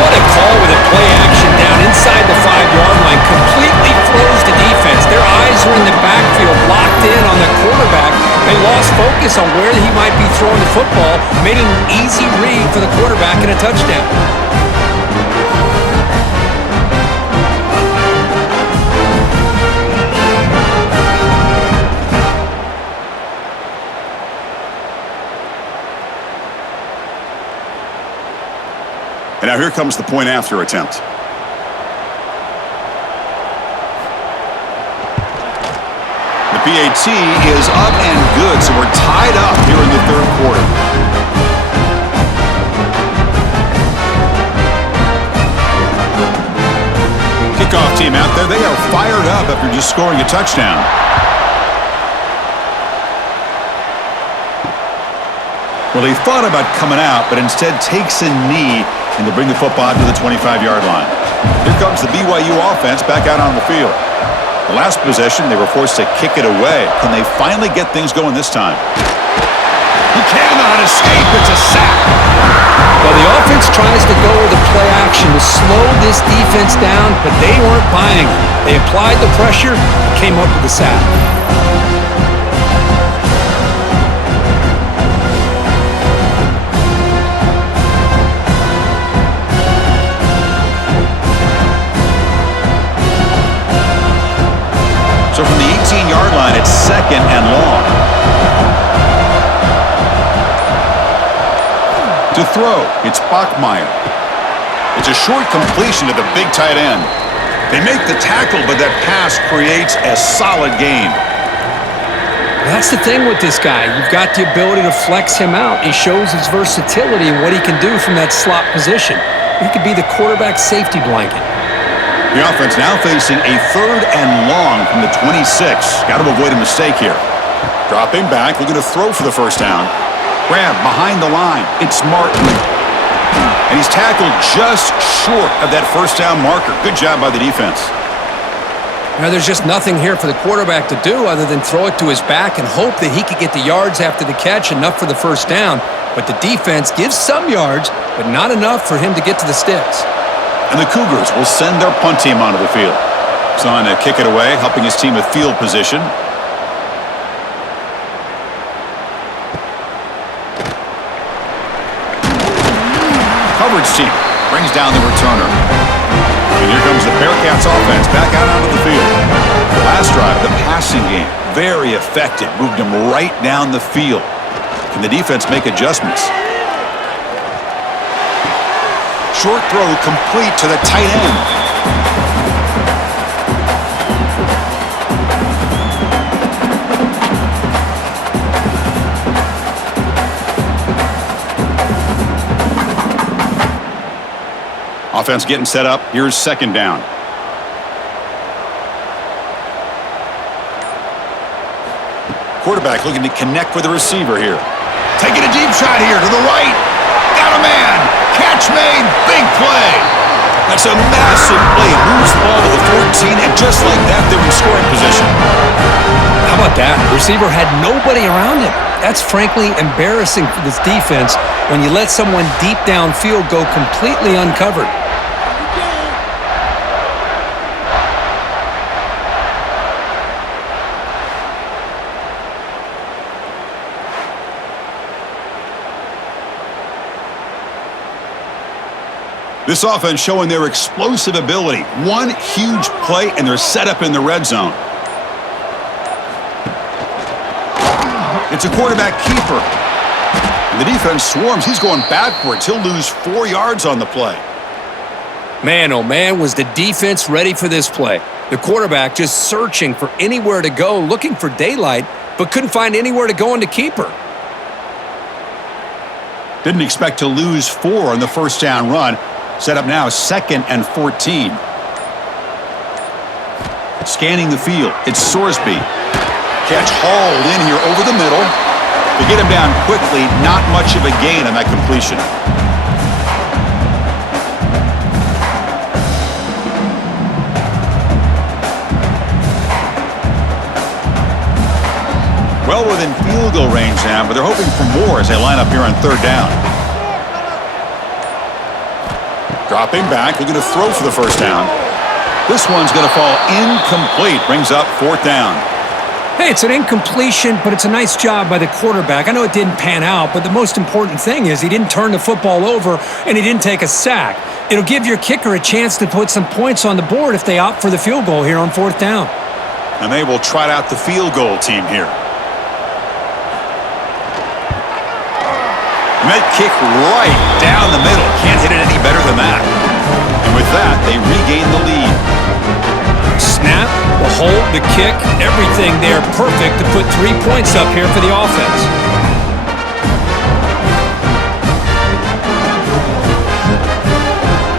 What a call with a play action down inside the 5-yard line. Completely froze the defense. Their eyes are in the backfield, locked in on the quarterback. They lost focus on where he might be throwing the football, made it an easy read for the quarterback and a touchdown. And now here comes the point after attempt. The PAT is up and good, so we're tied up here in the third quarter. Kickoff team out there, they are fired up after just scoring a touchdown. Well, he thought about coming out, but instead takes a knee and to bring the football to the 25-yard line. Here comes the BYU offense back out on the field. The last possession, they were forced to kick it away. Can they finally get things going this time? He cannot escape. It's a sack. Well, the offense tries to go with the play action to slow this defense down, but they weren't buying it. They applied the pressure and came up with the sack. So from the 18-yard line, it's second and long. To throw, it's Bachmeier. It's a short completion to the big tight end. They make the tackle, but that pass creates a solid gain. That's the thing with this guy. You've got the ability to flex him out. He shows his versatility and what he can do from that slot position. He could be the quarterback safety blanket. The offense now facing a third and long from the 26. Got to avoid a mistake here. Dropping back, looking to throw for the first down. Grab behind the line. It's Martin. And he's tackled just short of that first down marker. Good job by the defense. Now, there's just nothing here for the quarterback to do other than throw it to his back and hope that he could get the yards after the catch, enough for the first down. But the defense gives some yards, but not enough for him to get to the sticks. And the Cougars will send their punt team onto the field. He's on to kick it away, helping his team with field position. Coverage team brings down the returner. And here comes the Bearcats offense back out onto the field. Last drive, the passing game, very effective. Moved them right down the field. Can the defense make adjustments? Short throw complete to the tight end. Offense getting set up. Here's second down. Quarterback looking to connect with the receiver here. Taking a deep shot here to the right. Got a man. Catch made, big play. That's a massive play. Moves the ball to the 14, and just like that, they're in scoring position. How about that? The receiver had nobody around him. That's frankly embarrassing for this defense when you let someone deep downfield go completely uncovered. This offense showing their explosive ability. One huge play, and they're set up in the red zone. It's a quarterback keeper. And the defense swarms. He's going backwards. He'll lose 4 yards on the play. Man, oh man, was the defense ready for this play. The quarterback just searching for anywhere to go, looking for daylight, but couldn't find anywhere to go into keeper. Didn't expect to lose 4 on the first down run. Set up now, second and 14. Scanning the field, it's Sorsby. Catch hauled in here over the middle. To get him down quickly, not much of a gain on that completion. Well, well within field goal range now, but they're hoping for more as they line up here on third down. Dropping back, looking to throw for the first down. This one's going to fall incomplete. Brings up fourth down. Hey, it's an incompletion, but it's a nice job by the quarterback. I know it didn't pan out, but the most important thing is he didn't turn the football over and he didn't take a sack. It'll give your kicker a chance to put some points on the board if they opt for the field goal here on fourth down. And they will trot out the field goal team here. Met kick right down the middle. Can't hit it any better than that. And with that, they regain the lead. Snap, the hold, the kick, everything there perfect to put 3 points up here for the offense.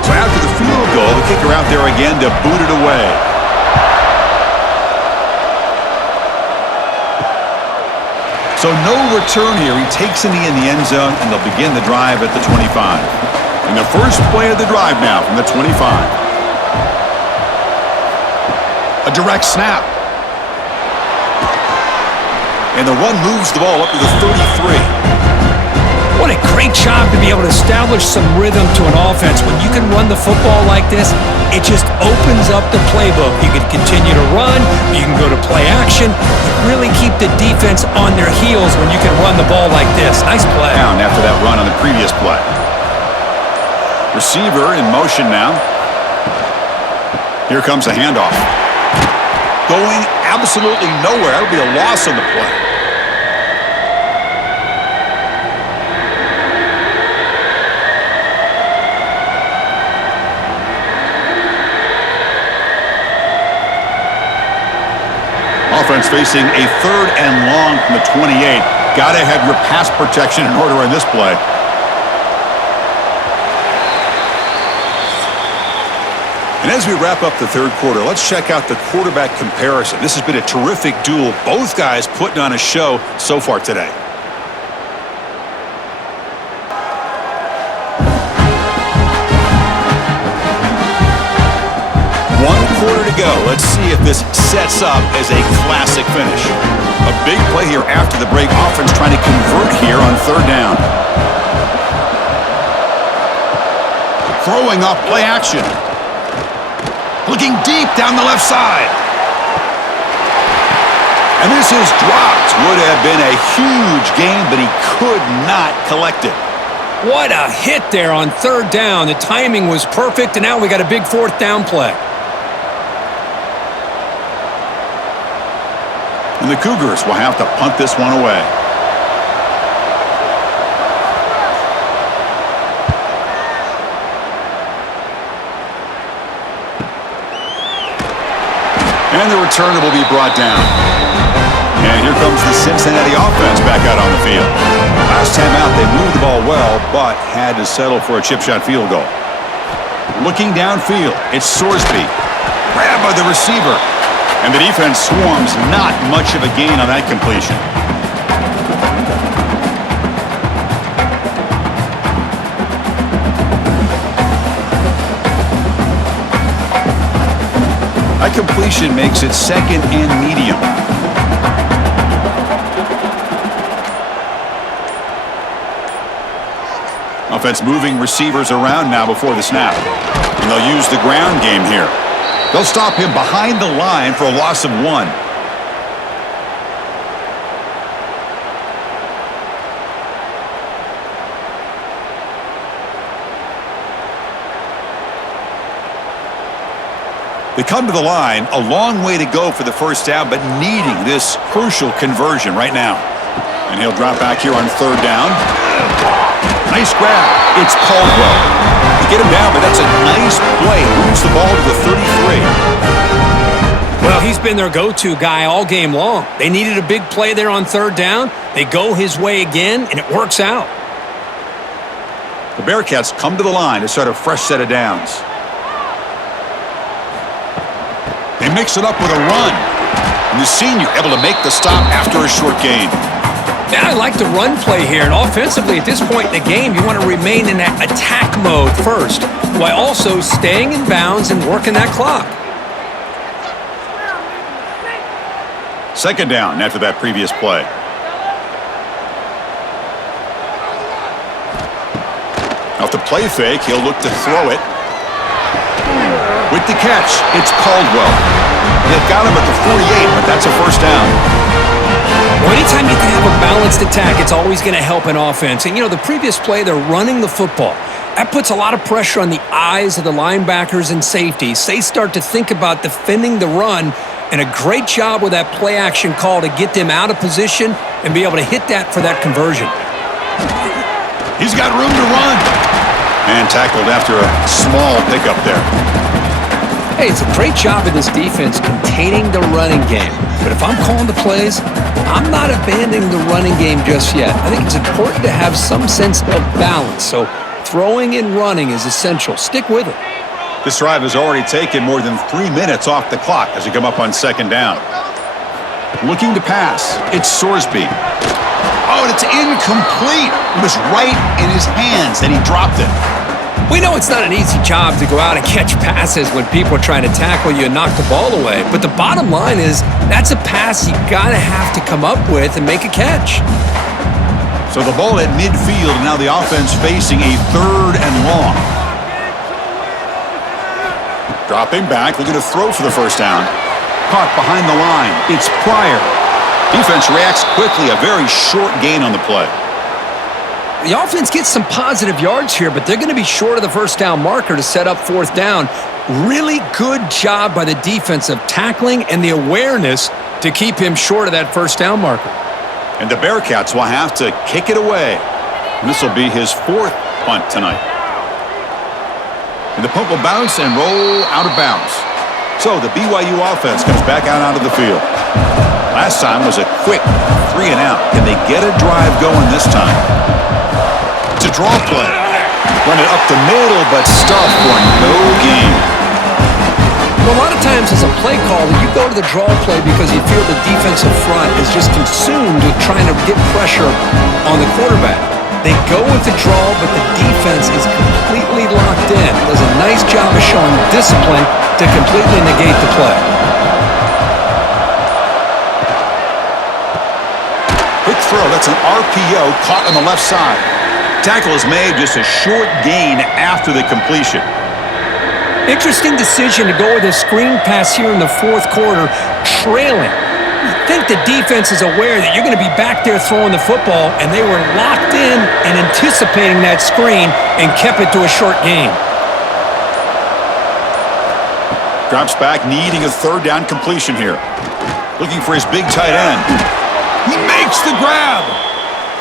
So after the field goal, the kicker out there again to boot it away. So no return here. He takes in the end zone, and they'll begin the drive at the 25. And the first play of the drive now from the 25. A direct snap. And the run moves the ball up to the 33. What a great job to be able to establish some rhythm to an offense. When you can run the football like this, it just opens up the playbook. You can continue to run. You can go to play action. You really keep the defense on their heels when you can run the ball like this. Nice play. Down after that run on the previous play. Receiver in motion now. Here comes a handoff. Going absolutely nowhere. That'll be a loss on the play. Offense facing a third and long from the 28. Got to have your pass protection in order on this play. And as we wrap up the third quarter, let's check out the quarterback comparison. This has been a terrific duel. Both guys putting on a show so far today. One quarter to go. Let's see if this sets up as a classic finish. A big play here after the break. Offense trying to convert here on third down. Throwing off play action. Looking deep down the left side. And this is dropped. Would have been a huge gain, but he could not collect it. What a hit there on third down. The timing was perfect, and now we got a big fourth down play. And the Cougars will have to punt this one away. And the returner will be brought down. And here comes the Cincinnati offense back out on the field. Last time out, they moved the ball well, but had to settle for a chip shot field goal. Looking downfield, it's Sorsby. Grabbed by the receiver. And the defense swarms. Not much of a gain on that completion. That completion makes it second and medium. Offense moving receivers around now before the snap. And they'll use the ground game here. They'll stop him behind the line for a loss of 1. They come to the line, a long way to go for the first down, but needing this crucial conversion right now. And he'll drop back here on third down. Nice grab. It's Caldwell. They get him down, but that's a nice play. Moves the ball to the 33. Well, he's been their go-to guy all game long. They needed a big play there on third down. They go his way again, and it works out. The Bearcats come to the line to start a fresh set of downs. They mix it up with a run. And the senior able to make the stop after a short gain. Yeah, I like the run play here. And offensively, at this point in the game, you want to remain in that attack mode first, while also staying in bounds and working that clock. Second down after that previous play. Off the play fake, he'll look to throw it. With the catch, it's Caldwell. They've got him at the 48, but that's a first down. Well, anytime you can have a balanced attack, it's always going to help an offense. And, the previous play, they're running the football. That puts a lot of pressure on the eyes of the linebackers and safeties. They start to think about defending the run, and a great job with that play action call to get them out of position and be able to hit that for that conversion. He's got room to run. And tackled after a small pickup there. Hey, it's a great job of this defense containing the running game. But if I'm calling the plays, I'm not abandoning the running game just yet. I think it's important to have some sense of balance. So throwing and running is essential. Stick with it. This drive has already taken more than 3 minutes off the clock as we come up on second down. Looking to pass. It's Sorsby. Oh, and it's incomplete. It was right in his hands, and he dropped it. We know it's not an easy job to go out and catch passes when people are trying to tackle you and knock the ball away. But the bottom line is that's a pass you got to have to come up with and make a catch. So the ball at midfield, and now the offense facing a 3rd and long. Dropping back, looking to throw for the first down. Caught behind the line. It's Pryor. Defense reacts quickly, a very short gain on the play. The offense gets some positive yards here, but they're going to be short of the first down marker to set up 4th down. Really good job by the defense of tackling and the awareness to keep him short of that first down marker. And the Bearcats will have to kick it away. And this will be his 4th punt tonight. And the punt will bounce and roll out of bounds. So the BYU offense comes back out of the field. Last time was a quick 3 and out. Can they get a drive going this time? It's a draw play. Run it up the middle, but stuffed for no gain. Well, a lot of times as a play caller, you go to the draw play because you feel the defensive front is just consumed with trying to get pressure on the quarterback. They go with the draw, but the defense is completely locked in. Does a nice job of showing discipline to completely negate the play. Quick throw. That's an RPO caught on the left side. Tackle is made, just a short gain after the completion. Interesting decision to go with a screen pass here in the 4th quarter, trailing. I think the defense is aware that you're going to be back there throwing the football, and they were locked in and anticipating that screen and kept it to a short gain. Drops back, needing a 3rd down completion here. Looking for his big tight end. He makes the grab.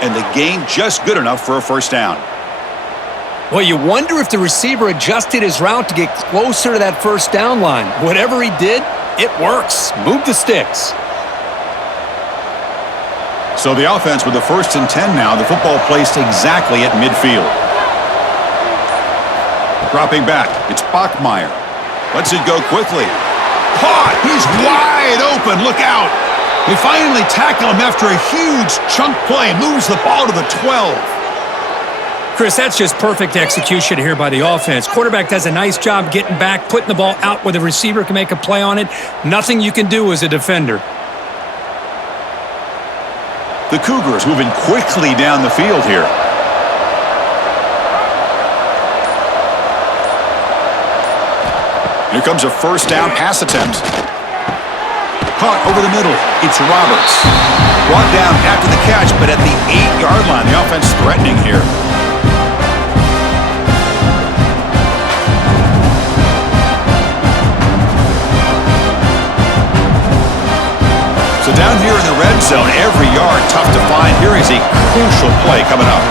And the gain just good enough for a first down. Well, you wonder if the receiver adjusted his route to get closer to that first down line. Whatever he did, it works. Move the sticks. So the offense with the 1st and 10 now. The football placed exactly at midfield. Dropping back. It's Bachmeier. Lets it go quickly. Caught. He's wide open. Look out. They finally tackle him after a huge chunk play. Moves the ball to the 12. Chris, that's just perfect execution here by the offense. Quarterback does a nice job getting back, putting the ball out where the receiver can make a play on it. Nothing you can do as a defender. The Cougars moving quickly down the field here. Here comes a first down pass attempt. Caught over the middle. It's Roberts. Brought down after the catch, but at the 8-yard line. The offense threatening here. So down here in the red zone, every yard tough to find. Here is a crucial play coming up.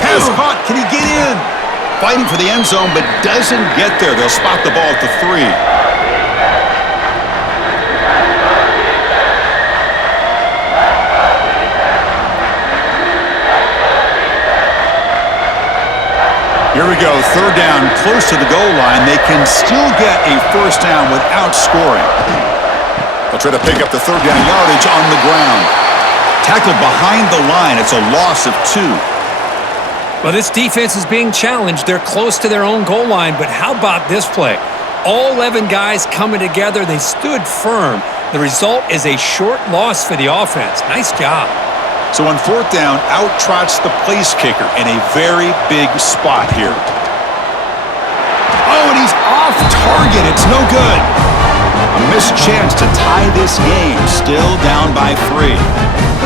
Pass caught. Can he get in? Fighting for the end zone, but doesn't get there. They'll spot the ball at the 3. Here we go, 3rd down, close to the goal line. They can still get a first down without scoring. They'll try to pick up the 3rd down yardage on the ground. Tackled behind the line. It's a loss of 2. Well, this defense is being challenged. They're close to their own goal line, but how about this play? All 11 guys coming together. They stood firm. The result is a short loss for the offense. Nice job. So on fourth down, out trots the place kicker in a very big spot here. Oh, and he's off target. It's no good. A missed chance to tie this game. Still down by 3.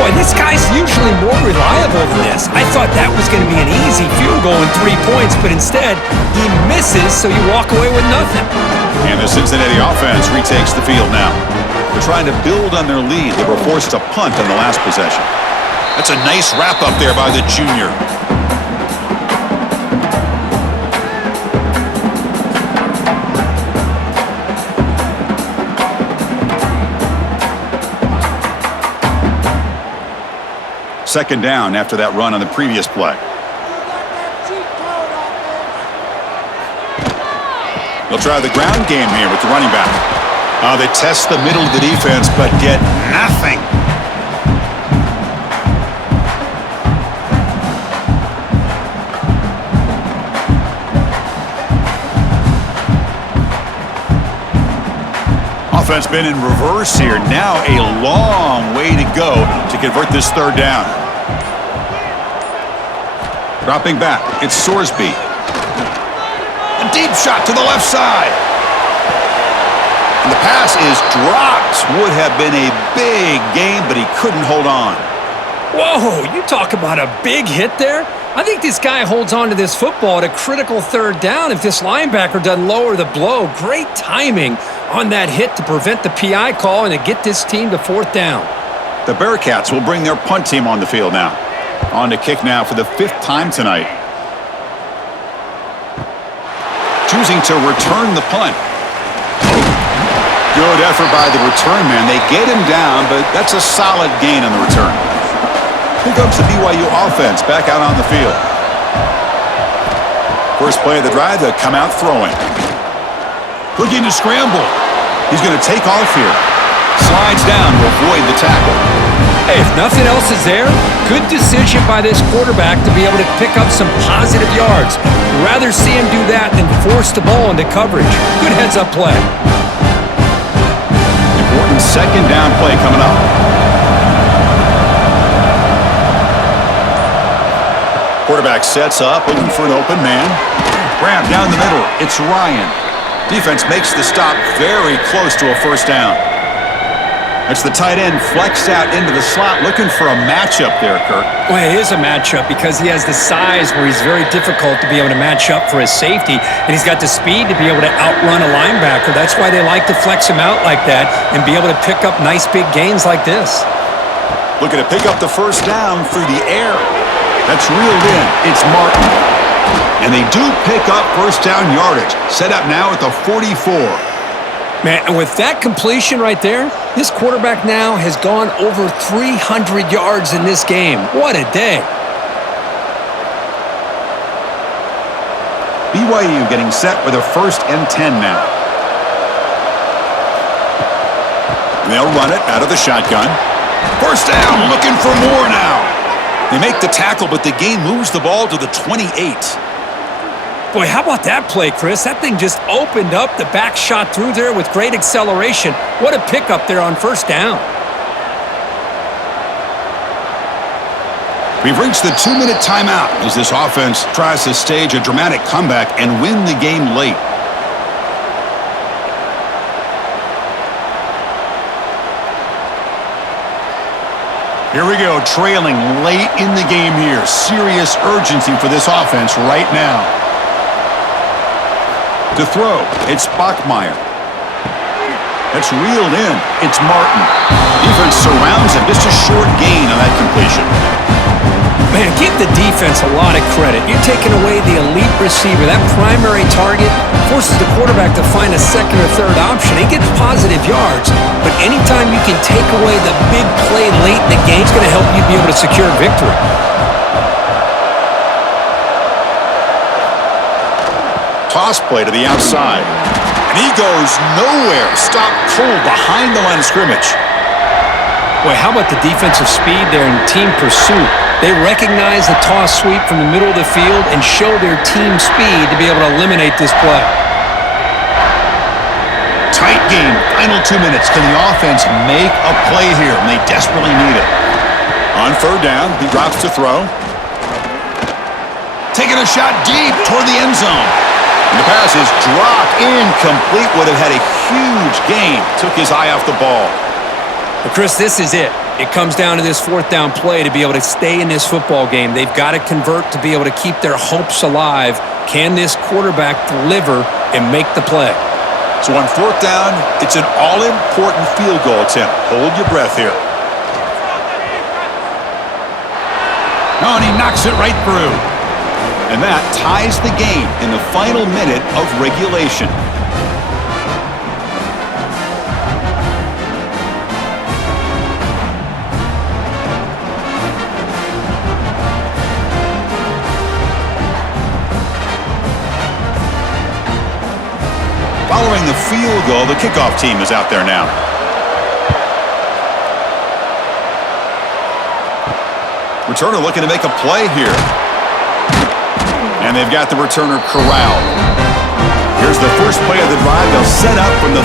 Boy, this guy's usually more reliable than this. I thought that was going to be an easy field goal and 3 points, but instead, he misses, so you walk away with nothing. And the Cincinnati offense retakes the field now. They're trying to build on their lead. They were forced to punt on the last possession. That's a nice wrap up there by the junior. Second down after that run on the previous play. They'll try the ground game here with the running back. They test the middle of the defense, but get nothing. Offense been in reverse here. Now a long way to go to convert this third down. Dropping back, it's Sorsby. A deep shot to the left side. And the pass is dropped. Would have been a big game, but he couldn't hold on. Whoa, you talk about a big hit there. I think this guy holds on to this football at a critical third down if this linebacker doesn't lower the blow. Great timing on that hit to prevent the PI call and to get this team to fourth down. The Bearcats will bring their punt team on the field now. On to kick now for the 5th time tonight. Choosing to return the punt. Good effort by the return man. They get him down, but that's a solid gain on the return. Here comes the BYU offense back out on the field. First play of the drive, they'll come out throwing. Looking to scramble. He's going to take off here. Slides down to avoid the tackle. Hey, if nothing else is there, good decision by this quarterback to be able to pick up some positive yards. Rather see him do that than force the ball into coverage. Good heads-up play. Important second down play coming up. Quarterback sets up, looking for an open man. Grab down the middle. It's Ryan. Defense makes the stop very close to a first down. It's the tight end flexed out into the slot, looking for a matchup there, Kirk. Well, it is a matchup because he has the size where he's very difficult to be able to match up for his safety, and he's got the speed to be able to outrun a linebacker. That's why they like to flex him out like that and be able to pick up nice big gains like this. Looking to pick up the first down through the air. That's reeled in. It's Martin. And they do pick up first down yardage. Set up now at the 44. Man, and with that completion right there, this quarterback now has gone over 300 yards in this game. What a day. BYU getting set with a 1st and 10 now. They'll run it out of the shotgun. First down, looking for more now. They make the tackle, but the game moves the ball to the 28. Boy, how about that play, Chris? That thing just opened up. The back shot through there with great acceleration. What a pickup there on first down. We've reached the 2-minute timeout as this offense tries to stage a dramatic comeback and win the game late. Here we go, trailing late in the game here. Serious urgency for this offense right now. To throw, it's Bachmeier. That's reeled in. It's Martin. Defense surrounds him. Just a short gain on that completion. Man, give the defense a lot of credit. You're taking away the elite receiver. That primary target forces the quarterback to find a second or third option. He gets positive yards, but anytime you can take away the big play late in the game, it's going to help you be able to secure victory. Toss play to the outside. And he goes nowhere. Stopped cold behind the line of scrimmage. Boy, how about the defensive speed there in team pursuit? They recognize the toss sweep from the middle of the field and show their team speed to be able to eliminate this play. Tight game. Final 2 minutes. Can the offense make a play here? And they desperately need it. On third down, he drops to throw. Taking a shot deep toward the end zone. And the pass is dropped incomplete. Would have had a huge gain. Took his eye off the ball. But Chris, this is it. It comes down to this fourth down play to be able to stay in this football game. They've got to convert to be able to keep their hopes alive. Can this quarterback deliver and make the play? So on fourth down, it's an all-important field goal attempt. Hold your breath here. Oh, and he knocks it right through. And that ties the game in the final minute of regulation. Following the field goal, the kickoff team is out there now. Returner looking to make a play here. And they've got the returner corralled. Here's the first play of the drive. They'll set up from the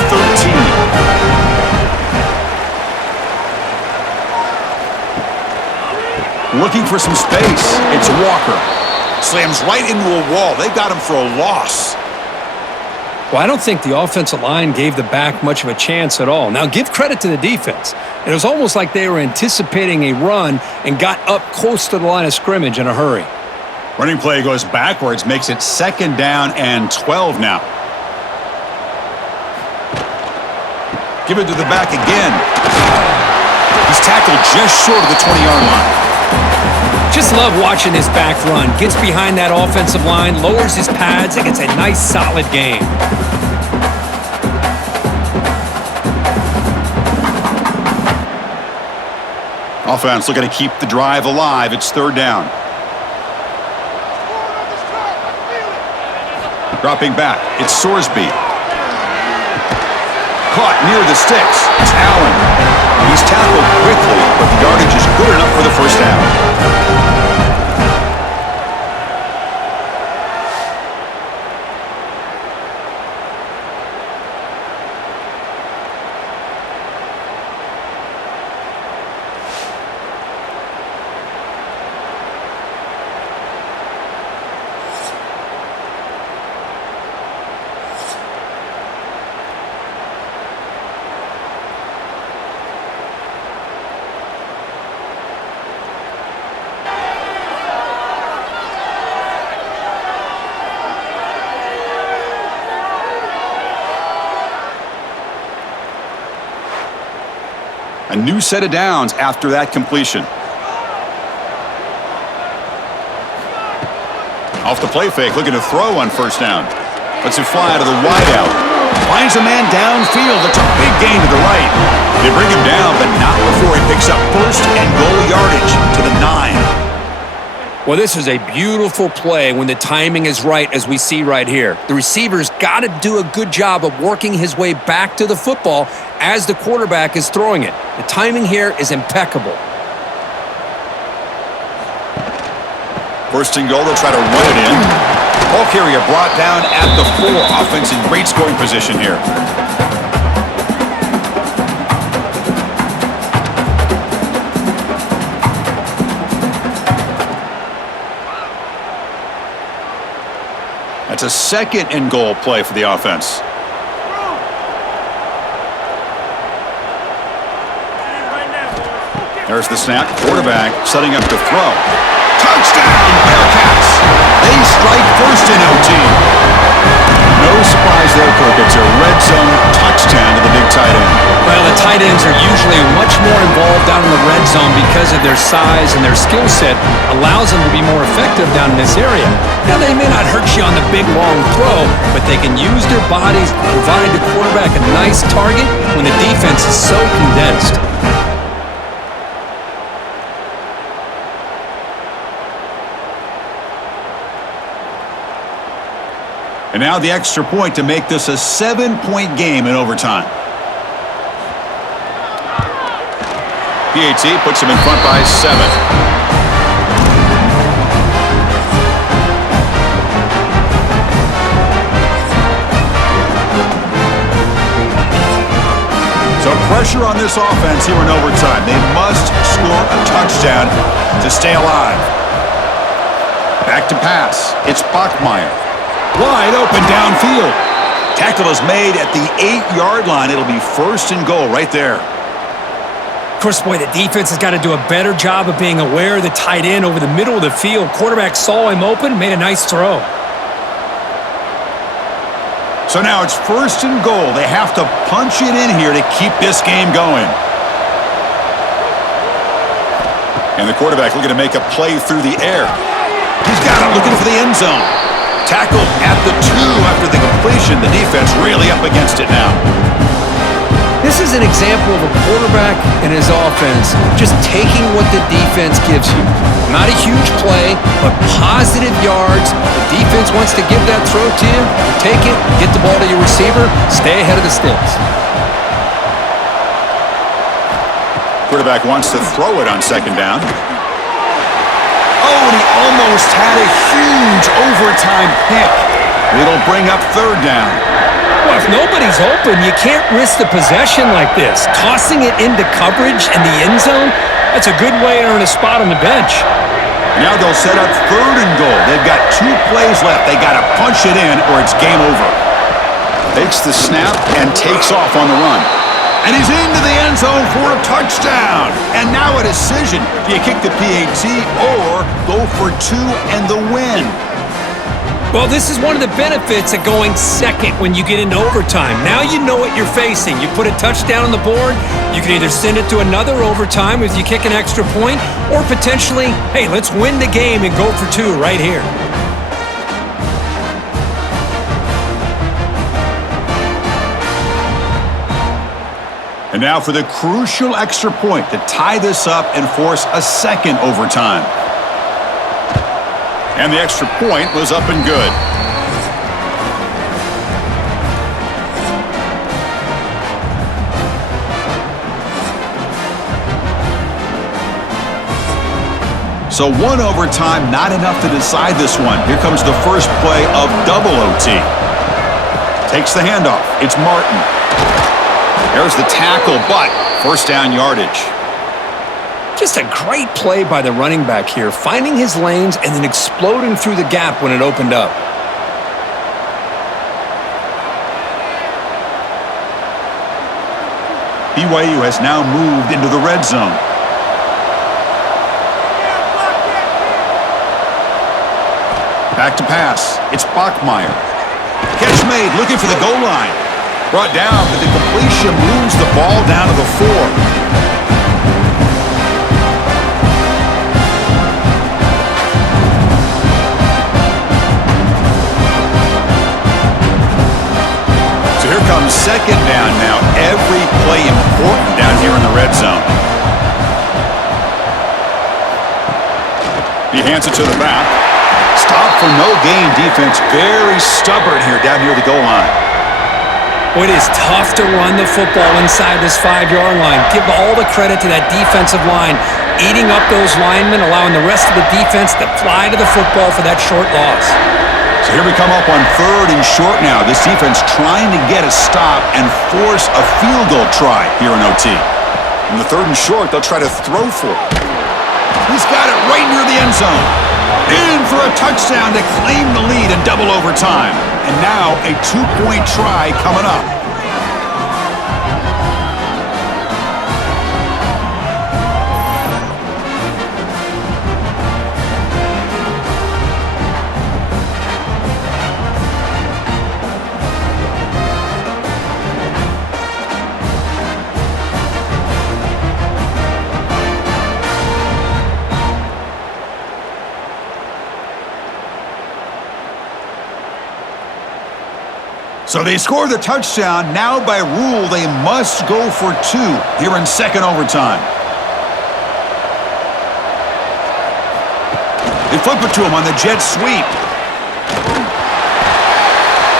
13. Looking for some space. It's Walker. Slams right into a wall. They've got him for a loss. Well, I don't think the offensive line gave the back much of a chance at all. Now, give credit to the defense. It was almost like they were anticipating a run and got up close to the line of scrimmage in a hurry. Running play goes backwards, makes it 2nd down and 12 now. Give it to the back again. He's tackled just short of the 20-yard line. Just love watching this back run. Gets behind that offensive line, lowers his pads, and gets a nice, solid gain. Offense looking to keep the drive alive. It's 3rd down. Dropping back. It's Sorsby. Caught near the sticks. It's Allen. He's tackled quickly, but the yardage is good enough for the first down. A new set of downs after that completion. Off the play fake, looking to throw on first down. Lets it fly out of the wideout. Finds a man downfield. That's a big gain to the right. They bring him down, but not before he picks up 1st and goal yardage to the 9. Well, this is a beautiful play when the timing is right, as we see right here. The receiver's got to do a good job of working his way back to the football as the quarterback is throwing it. The timing here is impeccable. 1st and goal, they'll try to run it in. Ball carrier brought down at the 4. Offense in great scoring position here. That's a 2nd and goal play for the offense. There's the snap. Quarterback setting up to throw. Touchdown, Bearcats! They strike first in OT. No surprise there, Kirk. It's a red zone touchdown to the big tight end. Well, the tight ends are usually much more involved down in the red zone because of their size and their skill set allows them to be more effective down in this area. Now, they may not hurt you on the big, long throw, but they can use their bodies to provide the quarterback a nice target when the defense is so condensed. And now the extra point to make this a 7-point game in overtime. PAT puts him in front by 7. So pressure on this offense here in overtime. They must score a touchdown to stay alive. Back to pass. It's Bachmeier. Wide open downfield. Tackle is made at the 8-yard line. It'll be 1st and goal right there. Of course, boy, the defense has got to do a better job of being aware of the tight end over the middle of the field. Quarterback saw him open, made a nice throw. So now it's 1st and goal. They have to punch it in here to keep this game going. And the quarterback looking to make a play through the air. He's got it, looking for the end zone. Tackled at the 2 after the completion. The defense really up against it now. This is an example of a quarterback and his offense just taking what the defense gives you. Not a huge play, but positive yards. The defense wants to give that throw to you. You take it, get the ball to your receiver, stay ahead of the sticks. Quarterback wants to throw it on 2nd down. Oh, and he almost had a huge overtime pick. It'll bring up 3rd down. Well, if nobody's open, you can't risk the possession like this. Tossing it into coverage in the end zone, that's a good way to earn a spot on the bench. Now they'll set up 3rd and goal. They've got 2 plays left. They got to punch it in or it's game over. Takes the snap and takes off on the run. And he's into the end zone for a touchdown. And now a decision. Do you kick the PAT or go for 2 and the win? Well, this is one of the benefits of going second when you get into overtime. Now you know what you're facing. You put a touchdown on the board, you can either send it to another overtime if you kick an extra point, or potentially, hey, let's win the game and go for 2 right here. And now for the crucial extra point to tie this up and force a 2nd overtime. And the extra point was up and good. So 1 overtime, not enough to decide this one. Here comes the first play of double OT. Takes the handoff. It's Martin. There's the tackle, but 1st down yardage. Just a great play by the running back here, finding his lanes and then exploding through the gap when it opened up. BYU has now moved into the red zone. Back to pass. It's Bachmeier. Catch made, looking for the goal line. Brought down, but the completion moves the ball down to the 4. Here comes 2nd down now. Every play important down here in the red zone. He hands it to the back. Stop for no gain defense. Very stubborn here down near the goal line. Well, it is tough to run the football inside this 5-yard line. Give all the credit to that defensive line, eating up those linemen, allowing the rest of the defense to fly to the football for that short loss. So here we come up on 3rd and short now. This defense trying to get a stop and force a field goal try here in OT. In the 3rd and short, they'll try to throw for it. He's got it right near the end zone. In for a touchdown to claim the lead in double overtime. And now a 2-point try coming up. So they score the touchdown. Now by rule, they must go for 2 here in 2nd overtime. They flip it to him on the jet sweep.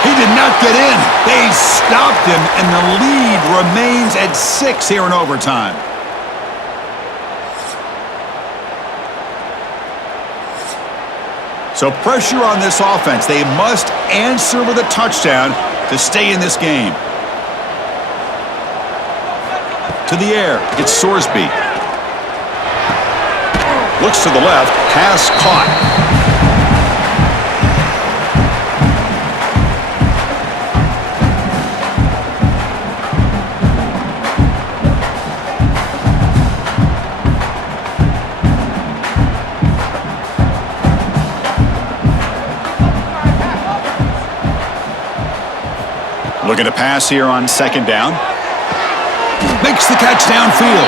He did not get in. They stopped him, and the lead remains at 6 here in overtime. So pressure on this offense. They must answer with a touchdown to stay in this game. To the air, it's Sorsby. Looks to the left. Pass caught. Looking to pass here on second down. Makes the catch downfield.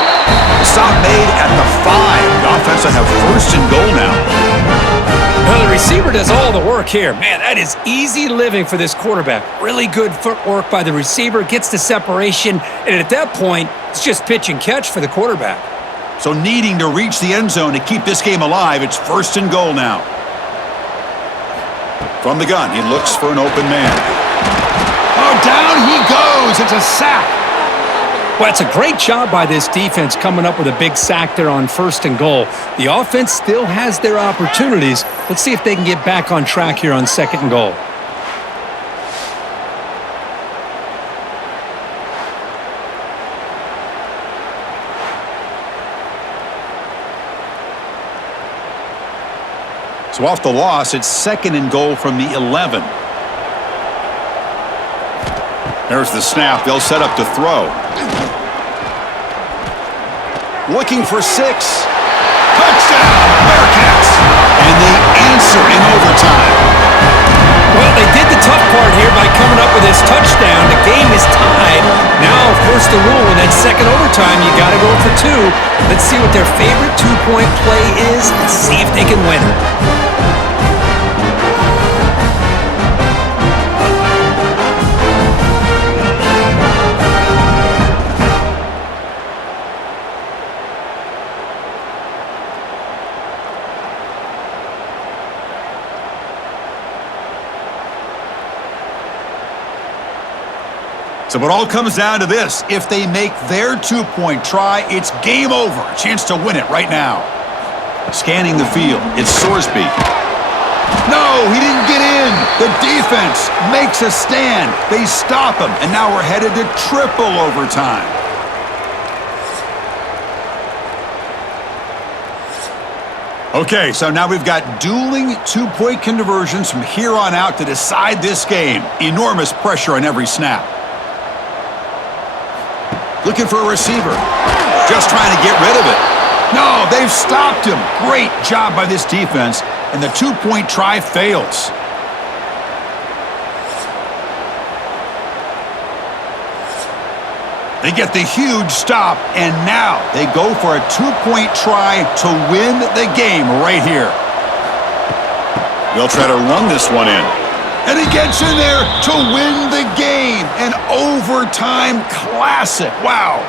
Stop made at the 5. The offense will have first and goal now. Well, the receiver does all the work here. Man, that is easy living for this quarterback. Really good footwork by the receiver. Gets the separation. And at that point, it's just pitch and catch for the quarterback. So needing to reach the end zone to keep this game alive, it's first and goal now. From the gun, he looks for an open man. Oh, down he goes. It's a sack. Well, it's a great job by this defense coming up with a big sack there on first and goal. The offense still has their opportunities. Let's see if they can get back on track here on second and goal. So off the loss, it's second and goal from the 11. There's the snap. They'll set up to throw. Looking for 6. Touchdown, Bearcats! And they answer in overtime. Well, they did the tough part here by coming up with this touchdown. The game is tied. Now, of course, the rule in that second overtime, you got to go for 2. Let's see what their favorite two-point play is and see if they can win it. So it all comes down to this. If they make their two-point try, it's game over. A chance to win it right now. Scanning the field, it's Sorsby. No, he didn't get in. The defense makes a stand. They stop him, and now we're headed to triple overtime. Okay, so now we've got dueling two-point conversions from here on out to decide this game. Enormous pressure on every snap. Looking for a receiver. Just trying to get rid of it. No, they've stopped him. Great job by this defense. And the two-point try fails. They get the huge stop, and now they go for a two-point try to win the game right here. They'll try to run this one in. And he gets in there to win the game. An overtime classic. Wow.